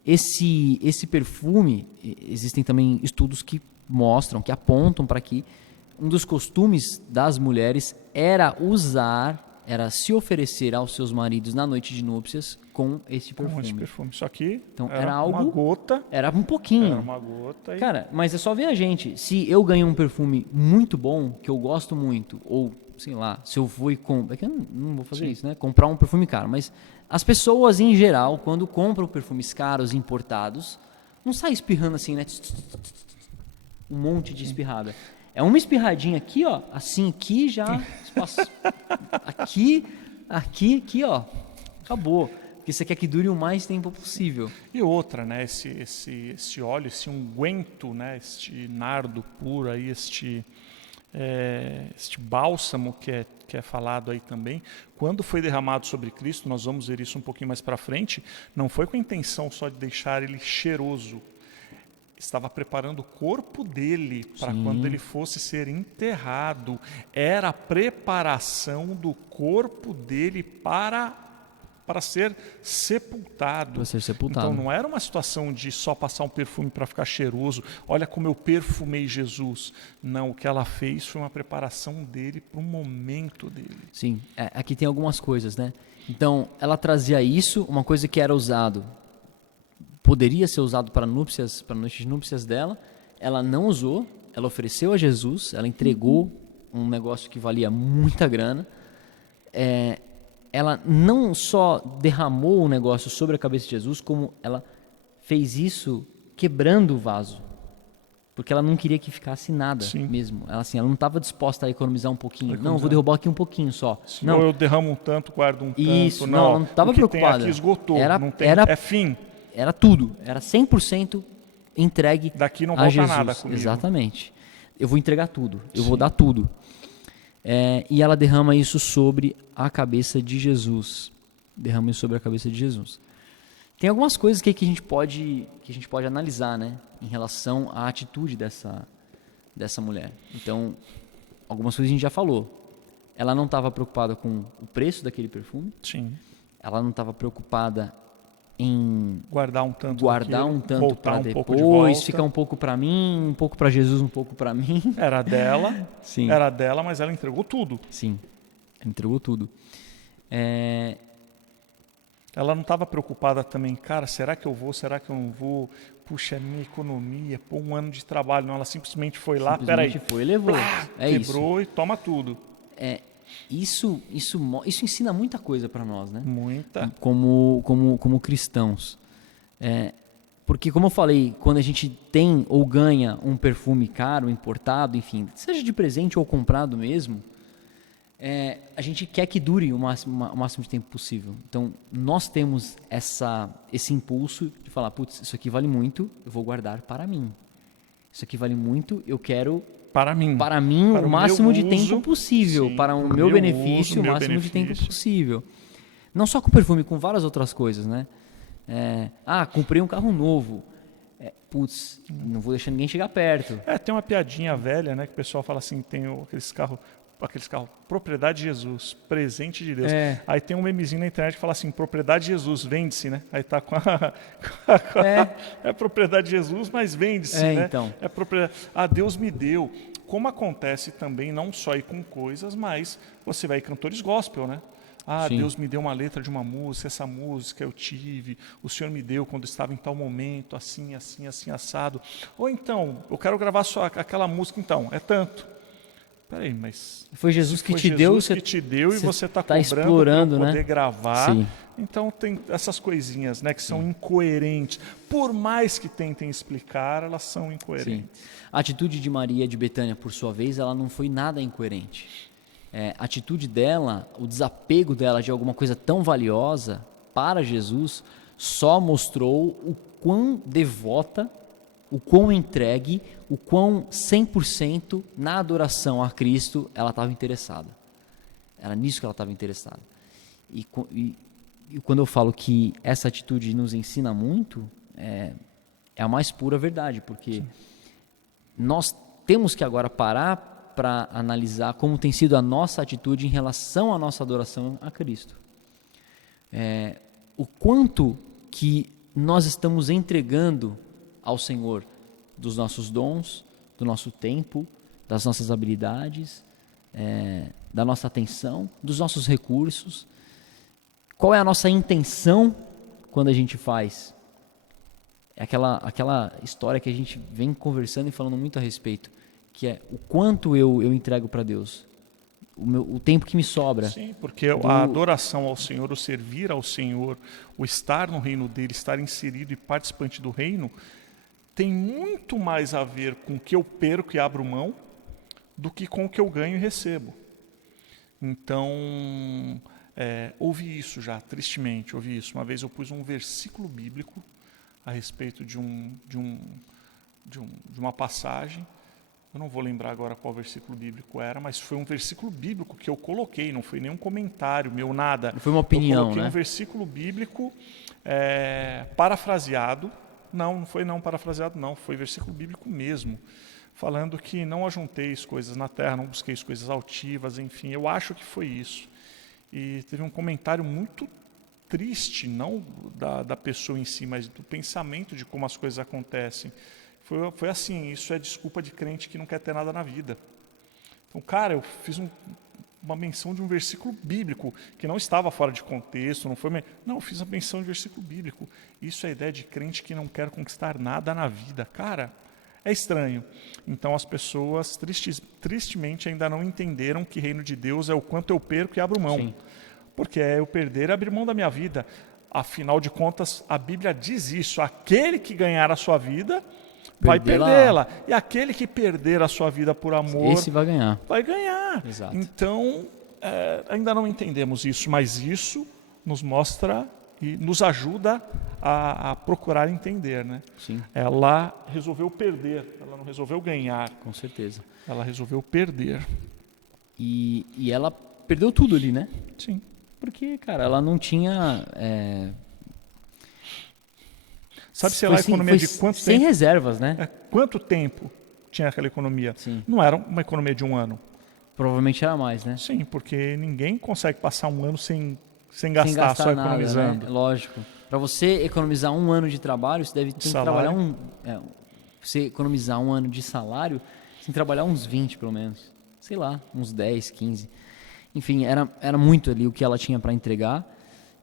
esse perfume, existem também estudos que mostram, que apontam para que um dos costumes das mulheres era se oferecer aos seus maridos na noite de núpcias com esse perfume. Com esse perfume. Isso aqui Então, era uma gota. Era um pouquinho. Era uma gota. E... Cara, mas é só ver a gente. Se eu ganho um perfume muito bom, que eu gosto muito, ou, sei lá, se eu vou e compro... É que eu não vou fazer isso, né? Comprar um perfume caro. Mas as pessoas, em geral, quando compram perfumes caros, importados, não sai espirrando assim, né? Um monte de espirrada. É uma espirradinha aqui, ó. Assim, aqui já... Aqui, ó. Acabou. Porque você quer que dure o mais tempo possível. E outra, né? Esse óleo, esse unguento, né? Este nardo puro aí, este bálsamo que é falado aí também, quando foi derramado sobre Cristo, nós vamos ver isso um pouquinho mais para frente, não foi com a intenção só de deixar ele cheiroso. Estava preparando o corpo dele para quando ele fosse ser enterrado. Era a preparação do corpo dele para ser sepultado. Para ser sepultado. Então não era uma situação de só passar um perfume para ficar cheiroso. Olha como eu perfumei Jesus. Não, o que ela fez foi uma preparação dele para o momento dele. Sim, aqui tem algumas coisas, né? Então, ela trazia isso, uma coisa que era usado, poderia ser usado para núpcias, para noite de núpcias dela. Ela não usou, ela ofereceu a Jesus, ela entregou um negócio que valia muita grana. Ela não só derramou o negócio sobre a cabeça de Jesus, como ela fez isso quebrando o vaso. Porque ela não queria que ficasse nada mesmo. Ela não estava disposta a economizar um pouquinho. Não, eu vou derrubar aqui um pouquinho só. Não, eu derramo um tanto, guardo um isso, tanto. Não estava preocupada. Tem aqui esgotou, é fim. Era tudo, era 100% entregue Daqui não a volta Jesus. nada comigo. Exatamente. Eu vou entregar tudo, eu vou dar tudo. E ela derrama isso sobre a cabeça de Jesus. Derrama isso sobre a cabeça de Jesus. Tem algumas coisas que a gente pode analisar, né, em relação à atitude dessa mulher. Então, algumas coisas a gente já falou. Ela não estava preocupada com o preço daquele perfume. Sim. Ela não estava preocupada em guardar um tanto para depois, ficar um pouco para mim, um pouco para Jesus, um pouco para mim. Era dela, sim. Era dela, mas ela entregou tudo. Sim, entregou tudo. Ela não estava preocupada também, cara, será que eu vou, será que eu não vou? Puxa, é minha economia, um ano de trabalho. Não, ela simplesmente foi lá, peraí. Foi e levou. Quebrou isso. E toma tudo. Isso ensina muita coisa para nós, né? Muita. Como cristãos. Porque, como eu falei, quando a gente tem ou ganha um perfume caro, importado, enfim, seja de presente ou comprado mesmo, a gente quer que dure o máximo de tempo possível. Então, nós temos esse impulso de falar, putz, isso aqui vale muito, eu vou guardar para mim. Isso aqui vale muito, eu quero... Para mim o máximo de tempo possível. Sim, para o meu benefício, o máximo de tempo possível. Não só com perfume, com várias outras coisas, né? Comprei um carro novo. Não vou deixar ninguém chegar perto. Tem uma piadinha velha, né? Que o pessoal fala assim, tem aqueles carros, propriedade de Jesus, presente de Deus. Aí tem um memezinho na internet que fala assim, propriedade de Jesus, vende-se, né? Aí tá com é propriedade de Jesus, mas vende-se, né? Então. É propriedade. Deus me deu. Como acontece também, não só ir com coisas, mas você vai em cantores gospel, né? Sim. Deus me deu uma letra de uma música, essa música eu tive, o Senhor me deu quando estava em tal momento, assim, assado. Ou então, eu quero gravar só aquela música, então, é tanto. Peraí, mas... Foi Jesus que te deu, e você está cobrando explorando, para poder né? gravar. Sim. Então tem essas coisinhas, né, que são incoerentes. Por mais que tentem explicar, elas são incoerentes. Sim. A atitude de Maria de Betânia, por sua vez, ela não foi nada incoerente. A atitude dela, o desapego dela de alguma coisa tão valiosa para Jesus, só mostrou o quão devota, o quão entregue, o quão 100% na adoração a Cristo ela estava interessada. Era nisso que ela estava interessada. E quando eu falo que essa atitude nos ensina muito, é a mais pura verdade, porque nós temos que agora parar para analisar como tem sido a nossa atitude em relação à nossa adoração a Cristo. O quanto que nós estamos entregando ao Senhor dos nossos dons, do nosso tempo, das nossas habilidades, da nossa atenção, dos nossos recursos? Qual é a nossa intenção quando a gente faz? É aquela história que a gente vem conversando e falando muito a respeito, que é o quanto eu entrego para Deus, o tempo que me sobra. Sim, porque a adoração ao Senhor, o servir ao Senhor, o estar no reino dele, estar inserido e participante do reino, tem muito mais a ver com o que eu perco e abro mão do que com o que eu ganho e recebo. Então, ouvi isso já, tristemente, ouvi isso. Uma vez eu pus um versículo bíblico a respeito de uma passagem. Eu não vou lembrar agora qual versículo bíblico era, mas foi um versículo bíblico que eu coloquei, não foi nenhum comentário meu, nada. Não foi uma opinião, eu coloquei né? Um versículo bíblico parafraseado. Não foi parafraseado, não. Foi versículo bíblico mesmo, falando que não ajunteis coisas na terra, não busqueis coisas altivas, enfim. Eu acho que foi isso. E teve um comentário muito triste, não da pessoa em si, mas do pensamento de como as coisas acontecem. Foi assim: isso é desculpa de crente que não quer ter nada na vida. Então, cara, eu fiz uma menção de um versículo bíblico que não estava fora de contexto, não, eu fiz a menção de versículo bíblico. Isso é a ideia de crente que não quer conquistar nada na vida. Cara, é estranho. Então as pessoas tristemente ainda não entenderam que reino de Deus é o quanto eu perco e abro mão. Sim. Porque é eu perder e abrir mão da minha vida. Afinal de contas, a Bíblia diz isso: aquele que ganhar a sua vida vai perdê-la. E aquele que perder a sua vida por amor, esse vai ganhar. Vai ganhar. Exato. Então, ainda não entendemos isso, mas isso nos mostra e nos ajuda a procurar entender, né? Sim. Ela resolveu perder, ela não resolveu ganhar. Com certeza. Ela resolveu perder. E ela perdeu tudo ali, né? Sim. Porque, cara, ela não tinha... Sabe-se lá a economia de quanto sem tempo? reservas, né? Quanto tempo tinha aquela economia? Sim. Não era uma economia de um ano. Provavelmente era mais, né? Sim, porque ninguém consegue passar um ano sem gastar, só nada, economizando. né? Lógico. Para você economizar um ano de trabalho, você deve ter que trabalhar você economizar um ano de salário, você tem que trabalhar uns 20 pelo menos. Sei lá, uns 10, 15. Enfim, era muito ali o que ela tinha para entregar,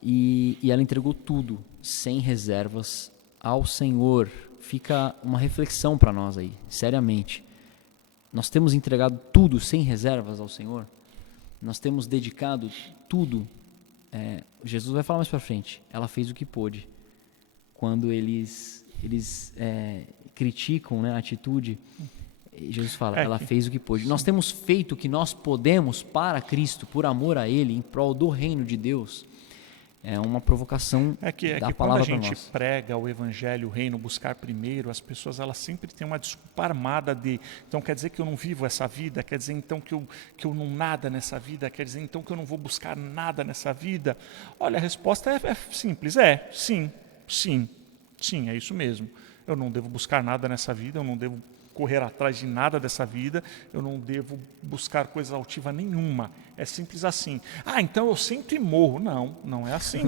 e ela entregou tudo, sem reservas, ao Senhor. Fica uma reflexão para nós aí, seriamente. Nós temos entregado tudo sem reservas ao Senhor? Nós temos dedicado tudo? Jesus vai falar mais para frente. Ela fez o que pôde. Quando eles criticam, né, a atitude, Jesus fala, ela fez o que pôde. Nós temos feito o que nós podemos para Cristo, por amor a Ele, em prol do reino de Deus. É uma provocação da palavra para nós. Quando a gente prega o evangelho, o reino, buscar primeiro, as pessoas elas sempre têm uma desculpa armada de, então quer dizer que eu não vivo essa vida, quer dizer então que eu não nada nessa vida, quer dizer então que eu não vou buscar nada nessa vida. Olha, a resposta é simples, sim, é isso mesmo. Eu não devo buscar nada nessa vida, eu não devo correr atrás de nada dessa vida, eu não devo buscar coisa altiva nenhuma. É simples assim. Então eu sempre morro. Não é assim.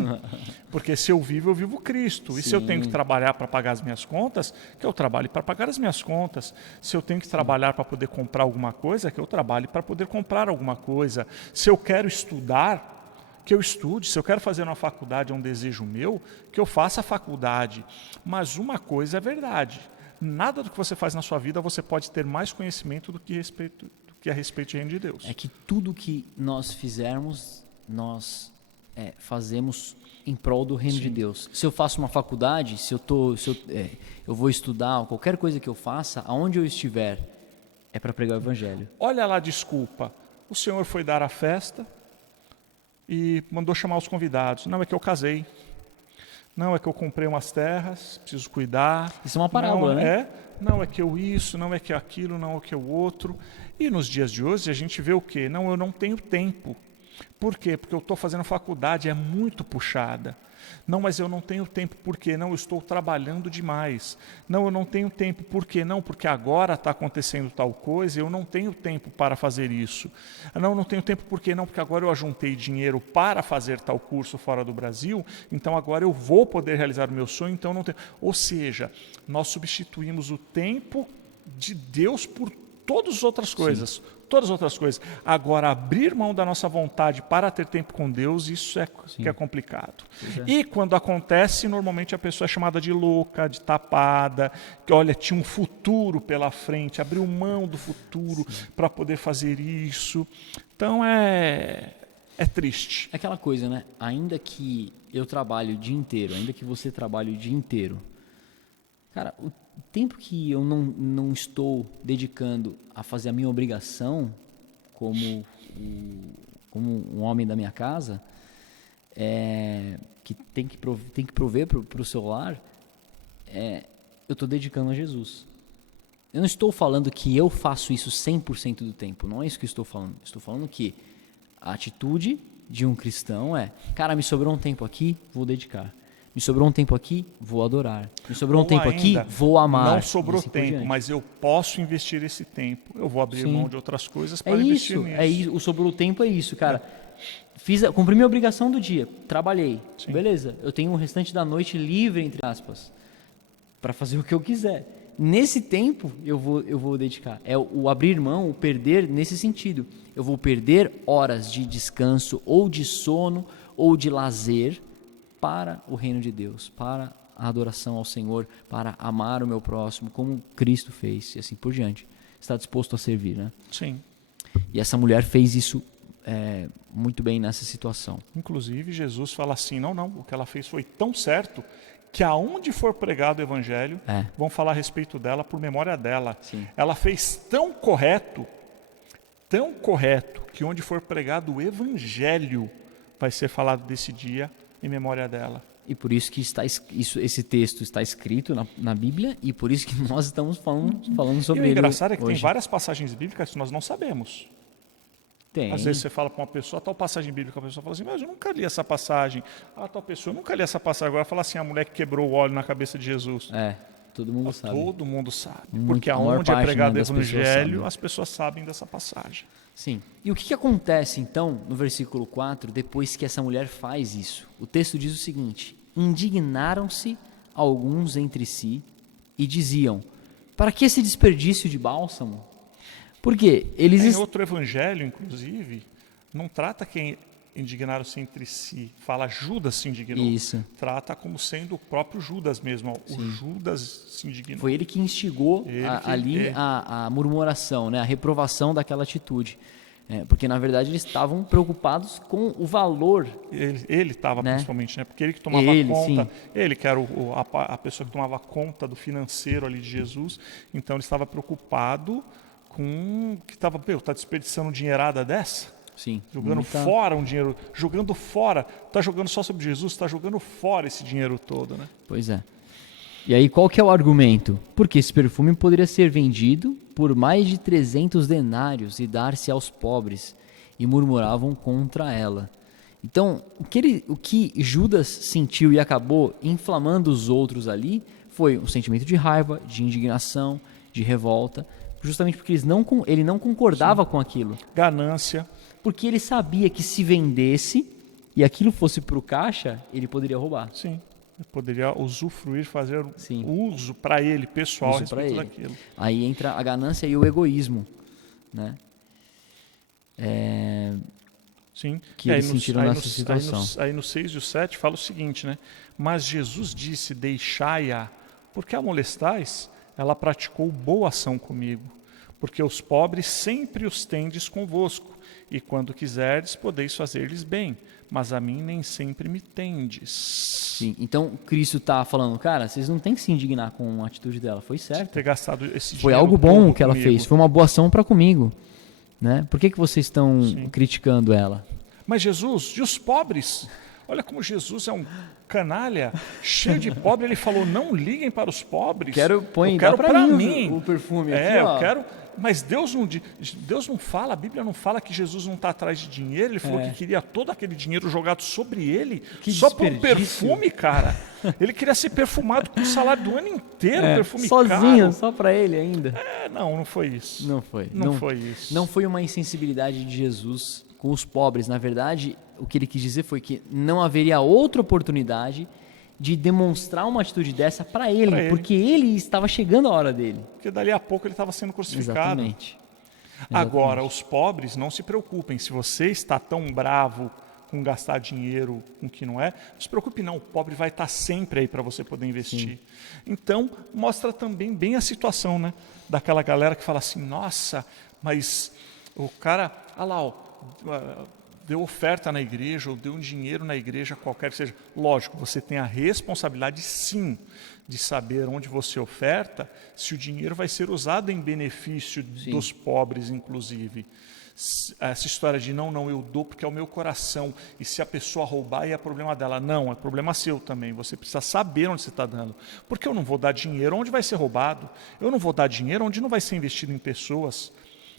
Porque se eu vivo Cristo. Sim. E se eu tenho que trabalhar para pagar as minhas contas, que eu trabalhe para pagar as minhas contas. Se eu tenho que trabalhar para poder comprar alguma coisa, que eu trabalhe para poder comprar alguma coisa. Se eu quero estudar, que eu estude. Se eu quero fazer uma faculdade, é um desejo meu, que eu faça a faculdade. Mas uma coisa é verdade. Nada do que você faz na sua vida você pode ter mais conhecimento do que a respeito do reino de Deus. É que tudo que nós fizermos, nós fazemos em prol do reino de Deus. Se eu faço uma faculdade, se eu vou estudar, qualquer coisa que eu faça, aonde eu estiver, é para pregar o evangelho. Olha lá, desculpa. O senhor foi dar a festa e mandou chamar os convidados. Não, é que eu casei. Não, é que eu comprei umas terras, preciso cuidar. Isso é uma parábola, né? Não, é que eu isso, não é que aquilo, não é que o outro. E nos dias de hoje a gente vê o quê? Eu não tenho tempo. Por quê? Porque eu estou fazendo faculdade, é muito puxada. Não, mas eu não tenho tempo. Por quê? Não, eu estou trabalhando demais. Não, eu não tenho tempo. Por quê? Não, porque agora está acontecendo tal coisa e eu não tenho tempo para fazer isso. Não, eu não tenho tempo. Por quê? Não, porque agora eu ajuntei dinheiro para fazer tal curso fora do Brasil, então agora eu vou poder realizar o meu sonho, então não tenho. Ou seja, nós substituímos o tempo de Deus por todas as outras coisas. Sim. Todas as outras coisas. Agora, abrir mão da nossa vontade para ter tempo com Deus, isso é que é complicado. E quando acontece, normalmente a pessoa é chamada de louca, de tapada, que olha, tinha um futuro pela frente, abriu mão do futuro para poder fazer isso. Então é triste. É aquela coisa, né? Ainda que eu trabalhe o dia inteiro, ainda que você trabalhe o dia inteiro, cara, o tempo que eu não estou dedicando a fazer a minha obrigação como um homem da minha casa, que tem que prover para o seu lar, eu estou dedicando a Jesus. Eu não estou falando que eu faço isso 100% do tempo, não é isso que eu estou falando. Estou falando que a atitude de um cristão cara, me sobrou um tempo aqui, vou dedicar. Me sobrou um tempo aqui, vou adorar. Me sobrou um tempo aqui, vou amar. Não sobrou tempo, mas eu posso investir esse tempo. Eu vou abrir mão de outras coisas para investir nisso. É isso, o sobrou tempo é isso, cara. Cumpri minha obrigação do dia, trabalhei. Sim. Beleza, eu tenho o restante da noite livre, entre aspas, para fazer o que eu quiser. Nesse tempo, eu vou dedicar. É o abrir mão, o perder nesse sentido. Eu vou perder horas de descanso, ou de sono, ou de lazer, para o reino de Deus, para a adoração ao Senhor, para amar o meu próximo, como Cristo fez, e assim por diante. Está disposto a servir, né? Sim. E essa mulher fez isso muito bem nessa situação. Inclusive, Jesus fala assim, não, o que ela fez foi tão certo que aonde for pregado o evangelho, vão falar a respeito dela por memória dela. Sim. Ela fez tão correto, que onde for pregado o evangelho, vai ser falado desse dia em memória dela. E por isso que esse texto está escrito na Bíblia, e por isso que nós estamos falando sobre ele. E o engraçado é que hoje. Tem várias passagens bíblicas que nós não sabemos. Tem. Às vezes você fala para uma pessoa, tal passagem bíblica, a pessoa fala assim, mas eu nunca li essa passagem. Tal pessoa, eu nunca li essa passagem. Agora fala assim, a mulher que quebrou o óleo na cabeça de Jesus. Todo mundo sabe. Todo mundo sabe. Porque aonde é pregado o evangelho, as pessoas sabem dessa passagem. Sim. E o que acontece, então, no versículo 4, depois que essa mulher faz isso? O texto diz o seguinte: indignaram-se alguns entre si e diziam, para que esse desperdício de bálsamo? Porque eles... Em outro evangelho, inclusive, não trata quem indignaram-se entre si. Fala Judas se indignou. Isso. Trata como sendo o próprio Judas mesmo. Sim. O Judas se indignou. Foi ele que instigou a murmuração, né? A reprovação daquela atitude. Porque, na verdade, eles estavam preocupados com o valor. Ele estava, né? Principalmente, né? Porque ele que tomava conta. Sim. Ele que era a pessoa que tomava conta do financeiro ali de Jesus. Então, ele estava preocupado com que estava, está desperdiçando dinheirada dessa? Sim. Jogando fora um dinheiro, jogando fora, está jogando só sobre Jesus, está jogando fora esse dinheiro todo, né? Pois é. E aí qual que é o argumento? Porque esse perfume poderia ser vendido por mais de 300 denários e dar-se aos pobres, e murmuravam contra ela. Então, o que Judas sentiu e acabou inflamando os outros ali foi um sentimento de raiva, de indignação, de revolta, justamente porque ele não concordava com aquilo. Ganância. Porque ele sabia que se vendesse e aquilo fosse para o caixa, ele poderia roubar. Sim, ele poderia usufruir, fazer uso para ele, pessoal, a respeito daquilo. Aí entra a ganância e o egoísmo, né? Sim. Que eles sentiram nessa situação. Aí no 6 e o 7 fala o seguinte, né? Mas Jesus disse, deixai-a, porque a molestais, ela praticou boa ação comigo, porque os pobres sempre os tendes convosco, e quando quiserdes, podeis fazer-lhes bem, mas a mim nem sempre me tendes. Sim, então Cristo está falando, cara, vocês não têm que se indignar com a atitude dela, foi certo. Ter gastado esse dinheiro. Foi algo bom que ela fez, foi uma boa ação para comigo. Né? Por que vocês estão criticando ela? Mas Jesus, e os pobres? Olha como Jesus é um canalha, cheio de pobre. Ele falou, não liguem para os pobres. Quero para mim o perfume aqui, ó. mas Deus não fala, a Bíblia não fala que Jesus não está atrás de dinheiro, ele falou que queria todo aquele dinheiro jogado sobre ele, só por um perfume, cara. Ele queria ser perfumado com o salário do ano inteiro, perfume sozinho, caro. só para ele ainda. Não foi isso. Não foi. Não foi isso. Não foi uma insensibilidade de Jesus com os pobres. Na verdade, o que ele quis dizer foi que não haveria outra oportunidade de demonstrar uma atitude dessa para ele, porque ele estava chegando a hora dele. Porque dali a pouco ele estava sendo crucificado. Exatamente. Agora, os pobres, não se preocupem. Se você está tão bravo com gastar dinheiro com o que não é, não se preocupe não. O pobre vai estar sempre aí para você poder investir. Sim. Então, mostra também bem a situação, né? Daquela galera que fala assim, nossa, mas o cara, olha lá, ó, deu oferta na igreja ou deu um dinheiro na igreja, qualquer que seja. Lógico, você tem a responsabilidade, sim, de saber onde você oferta, se o dinheiro vai ser usado em benefício dos pobres, inclusive. Essa história de não, eu dou porque é o meu coração, e se a pessoa roubar, aí é problema dela. Não, é problema seu também. Você precisa saber onde você está dando. Porque eu não vou dar dinheiro onde vai ser roubado. Eu não vou dar dinheiro onde não vai ser investido em pessoas.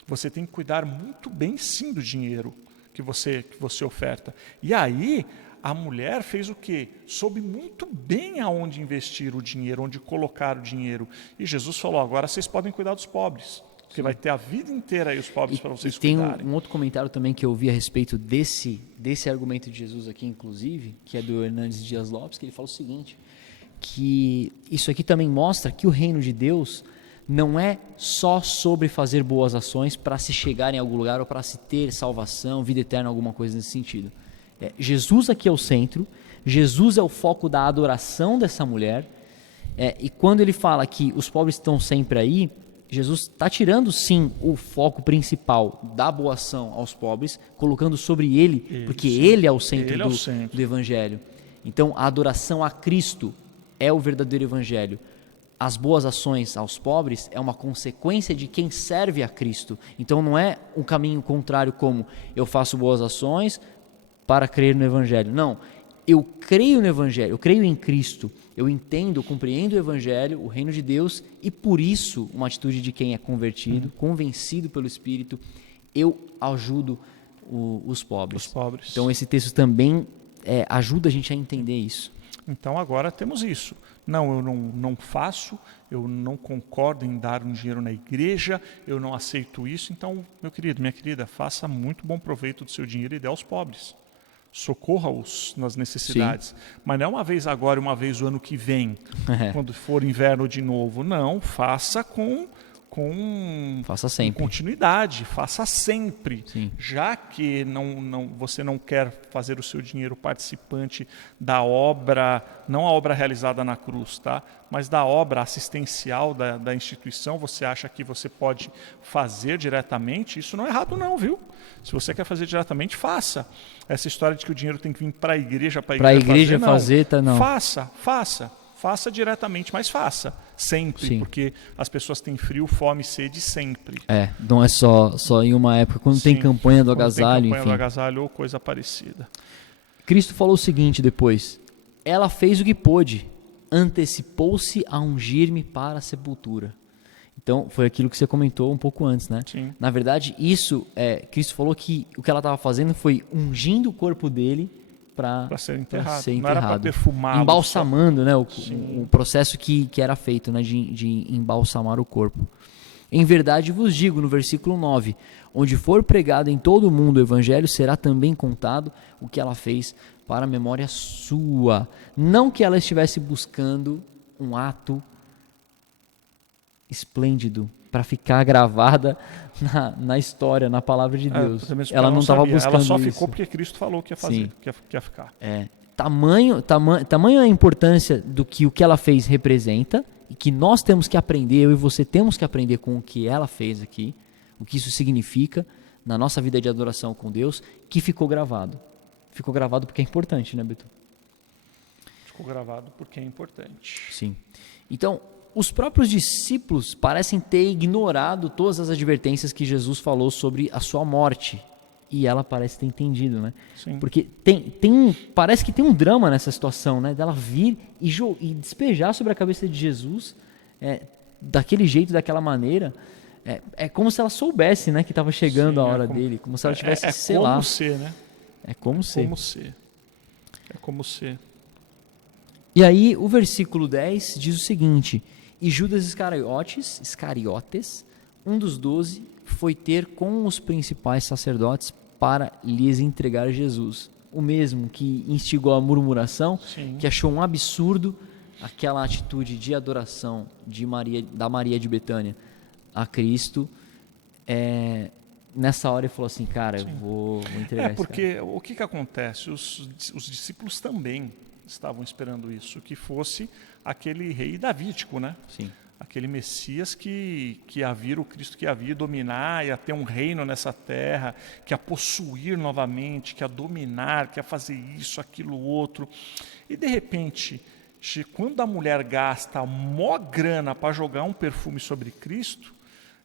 Você tem que cuidar muito bem, sim, do dinheiro que você oferta. E aí, a mulher fez o quê? Soube muito bem aonde investir o dinheiro, onde colocar o dinheiro. E Jesus falou, agora vocês podem cuidar dos pobres, porque vai ter a vida inteira aí os pobres para vocês cuidarem. Tem um outro comentário também que eu ouvi a respeito desse argumento de Jesus aqui, inclusive, que é do Hernandes Dias Lopes, que ele fala o seguinte, que isso aqui também mostra que o reino de Deus não é só sobre fazer boas ações para se chegar em algum lugar ou para se ter salvação, vida eterna, alguma coisa nesse sentido. Jesus aqui é o centro, Jesus é o foco da adoração dessa mulher, e quando ele fala que os pobres estão sempre aí, Jesus está tirando sim o foco principal da boa ação aos pobres, colocando sobre ele, porque ele é o centro do Evangelho. Então a adoração a Cristo é o verdadeiro Evangelho. As boas ações aos pobres é uma consequência de quem serve a Cristo. Então não é um caminho contrário como eu faço boas ações para crer no Evangelho. Não, eu creio no Evangelho, eu creio em Cristo, eu entendo, eu compreendo o Evangelho, o reino de Deus, e por isso uma atitude de quem é convertido, convencido pelo Espírito, eu ajudo os pobres. Então esse texto também ajuda a gente a entender isso. Então agora temos isso. Não, eu não faço, eu não concordo em dar um dinheiro na igreja, eu não aceito isso. Então, meu querido, minha querida, faça muito bom proveito do seu dinheiro e dê aos pobres. Socorra-os nas necessidades. Sim. Mas não é uma vez agora e uma vez o ano que vem, quando for inverno de novo. Não, faça faça sempre. Com continuidade, faça sempre. Sim. Já que você não quer fazer o seu dinheiro participante da obra, não a obra realizada na cruz, tá? Mas da obra assistencial da instituição, você acha que você pode fazer diretamente, isso não é errado não, viu? Se você quer fazer diretamente, faça. Essa história de que o dinheiro tem que vir para a igreja fazer, não. Faça diretamente, mas faça sempre, Sim. Porque as pessoas têm frio, fome e sede sempre. Não é só em uma época, quando tem campanha do agasalho, tem campanha do agasalho ou coisa parecida. Cristo falou o seguinte depois, ela fez o que pôde, antecipou-se a ungir-me para a sepultura. Então, foi aquilo que você comentou um pouco antes, né? Sim. Na verdade, Cristo falou que o que ela estava fazendo foi ungindo o corpo dele para ser enterrado. Não era para perfumar, embalsamando, né, o processo que era feito, né, de embalsamar o corpo. Em verdade vos digo, no versículo 9, onde for pregado em todo o mundo o evangelho, será também contado o que ela fez para a memória sua. Não que ela estivesse buscando um ato esplêndido para ficar gravada na história, na palavra de Deus. Ela não estava buscando isso. Ela só ficou porque Cristo falou que ia fazer, que ia ficar. Tamanho a importância do que o que ela fez representa, e que nós temos que aprender, eu e você temos que aprender com o que ela fez aqui, o que isso significa na nossa vida de adoração com Deus, que ficou gravado. Ficou gravado porque é importante, né, Beto? Ficou gravado porque é importante. Sim. Então, os próprios discípulos parecem ter ignorado todas as advertências que Jesus falou sobre a sua morte. E ela parece ter entendido, né? Sim. Porque parece que tem um drama nessa situação, né? Dela vir e despejar sobre a cabeça de Jesus daquele jeito, daquela maneira. É como se ela soubesse, né, que estava chegando Sim, a hora dele, como se ela tivesse, sei lá. Como ser, né? É como ser. Como ser. É como ser. E aí o versículo 10 diz o seguinte: e Judas Iscariotes, um dos 12, foi ter com os principais sacerdotes para lhes entregar Jesus. O mesmo que instigou a murmuração, Sim. que achou um absurdo aquela atitude de adoração da Maria de Betânia a Cristo. Nessa hora ele falou assim, cara, eu vou entregar esse porque o que acontece? Os discípulos também estavam esperando isso, que fosse aquele rei davídico, né? Sim. Aquele Messias que ia vir, o Cristo que ia vir dominar, ia ter um reino nessa terra, que ia possuir novamente, que ia dominar, que ia fazer isso, aquilo, outro. E de repente, quando a mulher gasta mó grana para jogar um perfume sobre Cristo,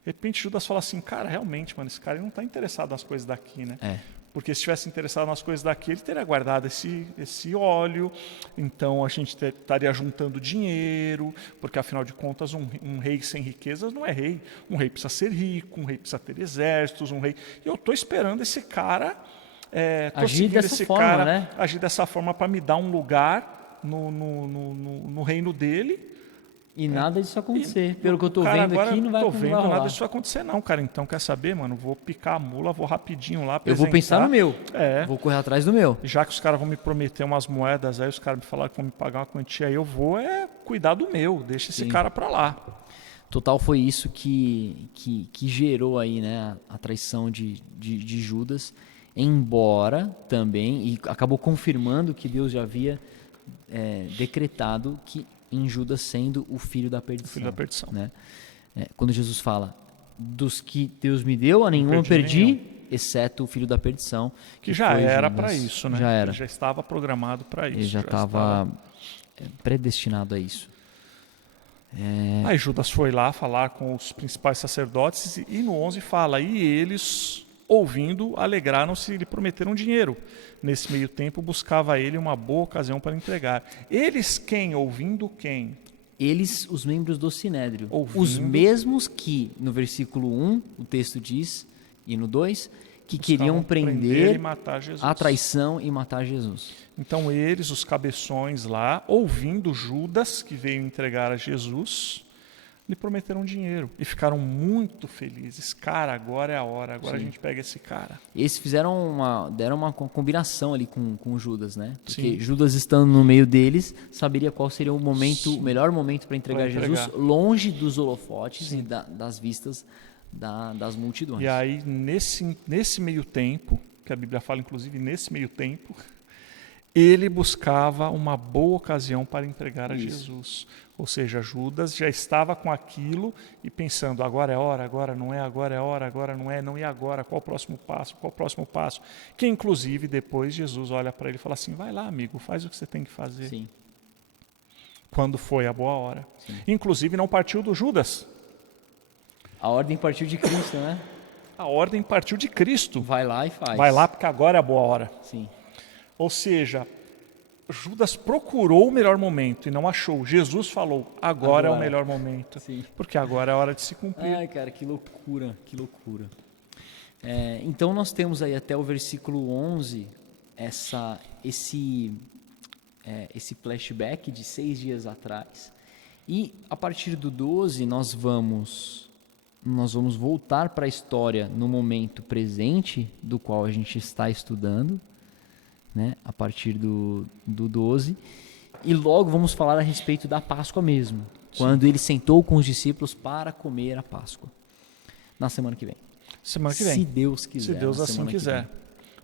de repente Judas fala assim, cara, realmente, mano, esse cara não está interessado nas coisas daqui, né? Porque se estivesse interessado nas coisas daqui, ele teria guardado esse óleo, então a gente estaria juntando dinheiro, porque afinal de contas um rei sem riquezas não é rei. Um rei precisa ser rico, um rei precisa ter exércitos, um rei... E eu estou esperando esse cara, agir dessa forma, né? Agir dessa forma para me dar um lugar no reino dele. E nada disso acontecer. Pelo que eu estou vendo aqui, não vai rolar. Nada disso acontecer não, cara. Então, quer saber, mano? Vou picar a mula, vou rapidinho lá eu vou pensar no meu. Vou correr atrás do meu. Já que os caras vão me prometer umas moedas, aí os caras me falaram que vão me pagar uma quantia, aí eu vou cuidar do meu. Deixa esse cara pra lá. Total foi isso que gerou aí, né, a traição de Judas. Embora também, e acabou confirmando que Deus já havia decretado que em Judas sendo o filho da perdição. O filho da perdição. Né? Quando Jesus fala, dos que Deus me deu, a nenhum eu perdi, exceto o filho da perdição. Que já era para isso, né? Já era. Ele já estava programado para isso. Ele já estava predestinado a isso. Aí Judas foi lá falar com os principais sacerdotes e no 11 fala, e eles, ouvindo, alegraram-se e lhe prometeram dinheiro. Nesse meio tempo, buscava ele uma boa ocasião para entregar. Eles quem? Ouvindo quem? Eles, os membros do Sinédrio. Ouvindo. Os mesmos que, no versículo 1, o texto diz, e no 2, que queriam prender e matar Jesus. A traição e matar Jesus. Então eles, os cabeções lá, ouvindo Judas, que veio entregar a Jesus, lhe prometeram dinheiro e ficaram muito felizes. Cara, agora é a hora, agora Sim. A gente pega esse cara. Eles deram uma combinação ali com Judas, né? Porque Sim. Judas estando no meio deles, saberia qual seria o melhor momento para entregar Jesus, longe dos holofotes e das vistas das multidões. E aí, nesse meio tempo, que a Bíblia fala, inclusive, nesse meio tempo, ele buscava uma boa ocasião para entregar a Jesus. Ou seja, Judas já estava com aquilo e pensando, agora é hora, agora não é, agora é hora, agora não é, não e agora, qual o próximo passo, qual o próximo passo? Que inclusive depois Jesus olha para ele e fala assim, vai lá amigo, faz o que você tem que fazer. Sim. Quando foi a boa hora. Sim. Inclusive não partiu do Judas. A ordem partiu de Cristo, né? A ordem partiu de Cristo. Vai lá e faz. Vai lá porque agora é a boa hora. Sim. Ou seja, Judas procurou o melhor momento e não achou. Jesus falou, agora é o melhor momento. Sim. Porque agora é a hora de se cumprir. Ai, cara, que loucura, que loucura. Então nós temos aí até o versículo 11 esse flashback de 6 dias atrás. E a partir do 12 nós vamos voltar para a história no momento presente do qual a gente está estudando, né, a partir do 12, e logo vamos falar a respeito da Páscoa mesmo, quando ele sentou com os discípulos para comer a Páscoa, na semana que vem. Semana que vem. Se Deus quiser. Se Deus assim quiser.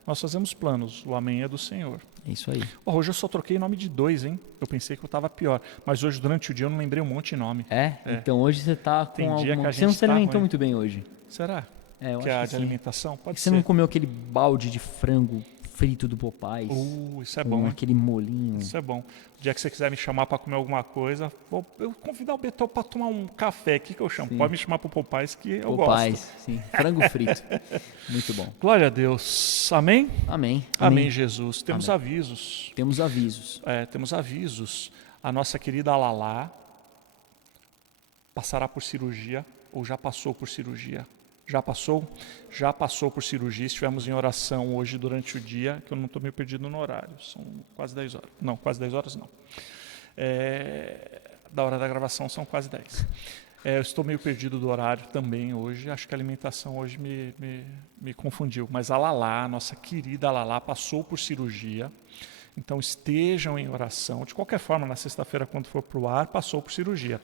Nós fazemos planos, o amém é do Senhor. É isso aí. Hoje eu só troquei nome de 2, hein? Eu pensei que eu estava pior, mas hoje durante o dia eu não lembrei um monte de nome. Então hoje você está com alguma... Você não se alimentou muito bem hoje. Será? Eu que acho é que de sim. alimentação? Pode você ser. não comeu aquele balde de frango frito do Popeyes? Isso é com bom. aquele molinho. Isso é bom. O dia que você quiser me chamar para comer alguma coisa, eu convidar o Betão para tomar um café aqui que eu chamo. Sim. Pode me chamar para o Popeyes que eu Popeyes, gosto. Sim. Frango frito. Muito bom. Glória a Deus. Amém? Amém. Amém, Jesus. Temos Amém. avisos. Temos avisos. Temos avisos. A nossa querida Lalá passará por cirurgia ou já passou por cirurgia. Já passou? Já passou por cirurgia. Estivemos em oração hoje durante o dia, que eu não estou meio perdido no horário. São quase 10 horas. Não, quase 10 horas não. Da hora da gravação são quase 10. Eu estou meio perdido do horário também hoje. Acho que a alimentação hoje me confundiu. Mas a Lalá, nossa querida Lalá, passou por cirurgia. Então estejam em oração. De qualquer forma, na sexta-feira, quando for para o ar, passou por cirurgia.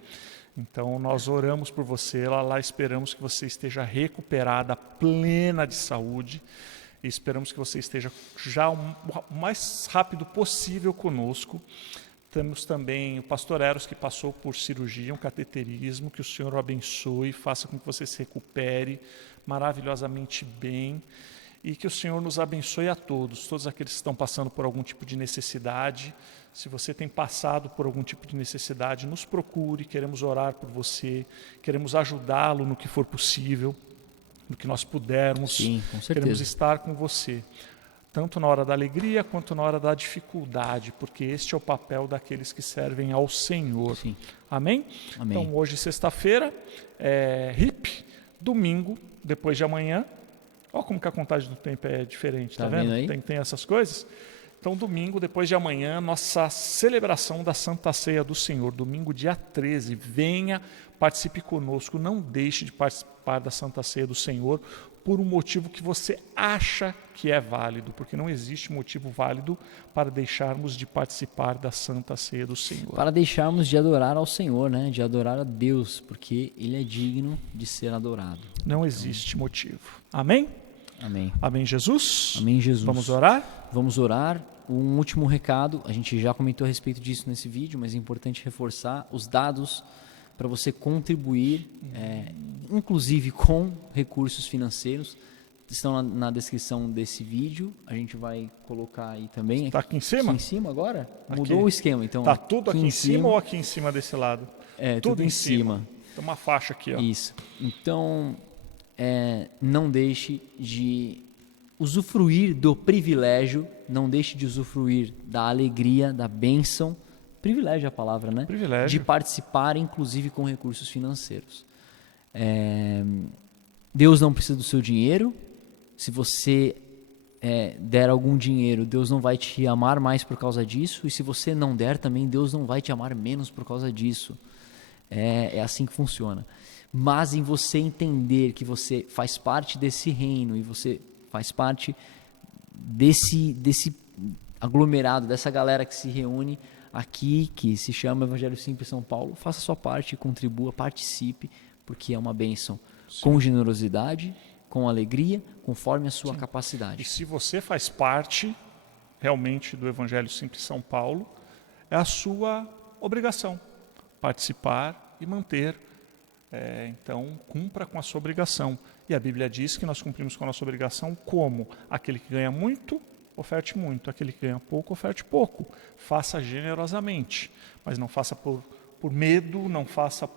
Então nós oramos por você, Lalá, esperamos que você esteja recuperada, plena de saúde. E esperamos que você esteja já o mais rápido possível conosco. Temos também o pastor Eros, que passou por cirurgia, um cateterismo, que o Senhor o abençoe, faça com que você se recupere maravilhosamente bem e que o Senhor nos abençoe a todos aqueles que estão passando por algum tipo de necessidade. Se você tem passado por algum tipo de necessidade, nos procure, queremos orar por você, queremos ajudá-lo no que for possível, no que nós pudermos. Sim, com certeza. Queremos estar com você, tanto na hora da alegria quanto na hora da dificuldade, porque este é o papel daqueles que servem ao Senhor. Sim. Amém? Amém. Então, hoje, sexta-feira, RIP, domingo, depois de amanhã. Olha como que a contagem do tempo é diferente, tá vendo? Aí? Tem essas coisas. Então, domingo, depois de amanhã, nossa celebração da Santa Ceia do Senhor, domingo, dia 13. Venha, participe conosco, não deixe de participar da Santa Ceia do Senhor por um motivo que você acha que é válido, porque não existe motivo válido para deixarmos de participar da Santa Ceia do Senhor. Para deixarmos de adorar ao Senhor, né? De adorar a Deus, porque Ele é digno de ser adorado. Não existe motivo. Amém? Amém. Amém, Jesus? Amém, Jesus. Vamos orar? Vamos orar. Um último recado, a gente já comentou a respeito disso nesse vídeo, mas é importante reforçar os dados para você contribuir, inclusive com recursos financeiros, estão na descrição desse vídeo, a gente vai colocar aí também. Está aqui em cima? Aqui em cima agora? Aqui. Mudou o esquema, então. Está tudo aqui em cima ou aqui em cima desse lado? Tudo em cima. Tem uma faixa aqui, ó. Isso. Então, não deixe de usufruir do privilégio, não deixe de usufruir da alegria, da bênção, privilégio é a palavra, né? Privilégio. De participar, inclusive com recursos financeiros. Deus não precisa do seu dinheiro. Se você der algum dinheiro, Deus não vai te amar mais por causa disso. E se você não der também, Deus não vai te amar menos por causa disso. É assim que funciona. Mas em você entender que você faz parte desse reino e você faz parte desse aglomerado, dessa galera que se reúne aqui, que se chama Evangelho Simples São Paulo, faça a sua parte, contribua, participe, porque é uma bênção. Sim. Com generosidade, com alegria, conforme a sua Sim. capacidade. E se você faz parte realmente do Evangelho Simples São Paulo, é a sua obrigação participar e manter. Então, cumpra com a sua obrigação. E a Bíblia diz que nós cumprimos com a nossa obrigação como? Aquele que ganha muito, oferte muito. Aquele que ganha pouco, oferte pouco. Faça generosamente, mas não faça por medo, não faça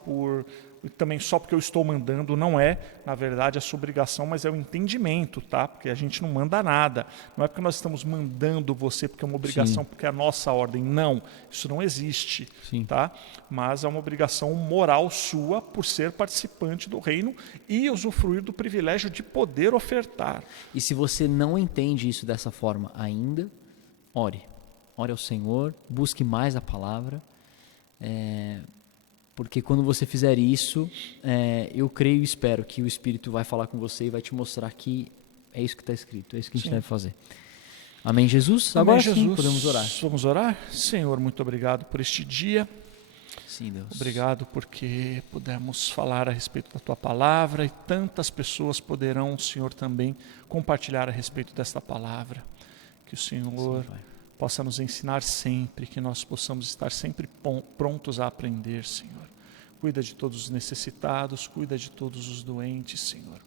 também só porque eu estou mandando. Não é, na verdade, a sua obrigação, mas é o entendimento, tá? Porque a gente não manda nada. Não é porque nós estamos mandando você porque é uma obrigação, Sim. porque é a nossa ordem. Não, isso não existe, Sim. tá? Mas é uma obrigação moral sua por ser participante do reino e usufruir do privilégio de poder ofertar. E se você não entende isso dessa forma ainda, ore. Ore ao Senhor, busque mais a palavra, porque quando você fizer isso, eu creio e espero que o Espírito vai falar com você e vai te mostrar que é isso que está escrito, é isso que a gente deve fazer. Amém, Jesus? Amém, Agora Jesus. Sim, podemos orar. Vamos orar? Senhor, muito obrigado por este dia. Sim, Deus. Obrigado porque pudemos falar a respeito da Tua palavra e tantas pessoas poderão, Senhor, também compartilhar a respeito desta palavra. Que o Senhor possa nos ensinar sempre, que nós possamos estar sempre prontos a aprender, Senhor. Cuida de todos os necessitados, cuida de todos os doentes, Senhor.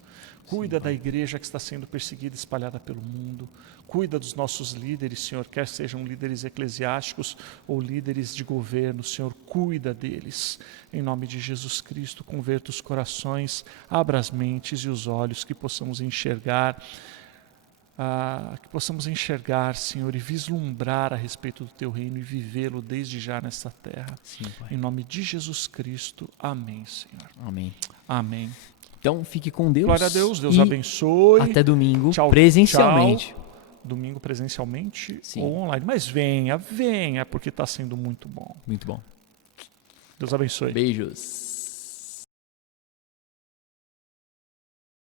Cuida da igreja que está sendo perseguida, espalhada pelo mundo. Cuida dos nossos líderes, Senhor, quer sejam líderes eclesiásticos ou líderes de governo, Senhor, cuida deles. Em nome de Jesus Cristo, converta os corações, abra as mentes e os olhos, que possamos enxergar que possamos enxergar, Senhor, e vislumbrar a respeito do Teu reino e vivê-lo desde já nesta terra. Sim, Pai. Em nome de Jesus Cristo. Amém, Senhor. Amém. Amém. Então, fique com Deus. Glória a Deus. Deus e abençoe. até domingo, Tchau, presencialmente. tchau. Domingo presencialmente Sim. ou online. Mas venha, porque está sendo muito bom. Muito bom. Deus abençoe. Beijos.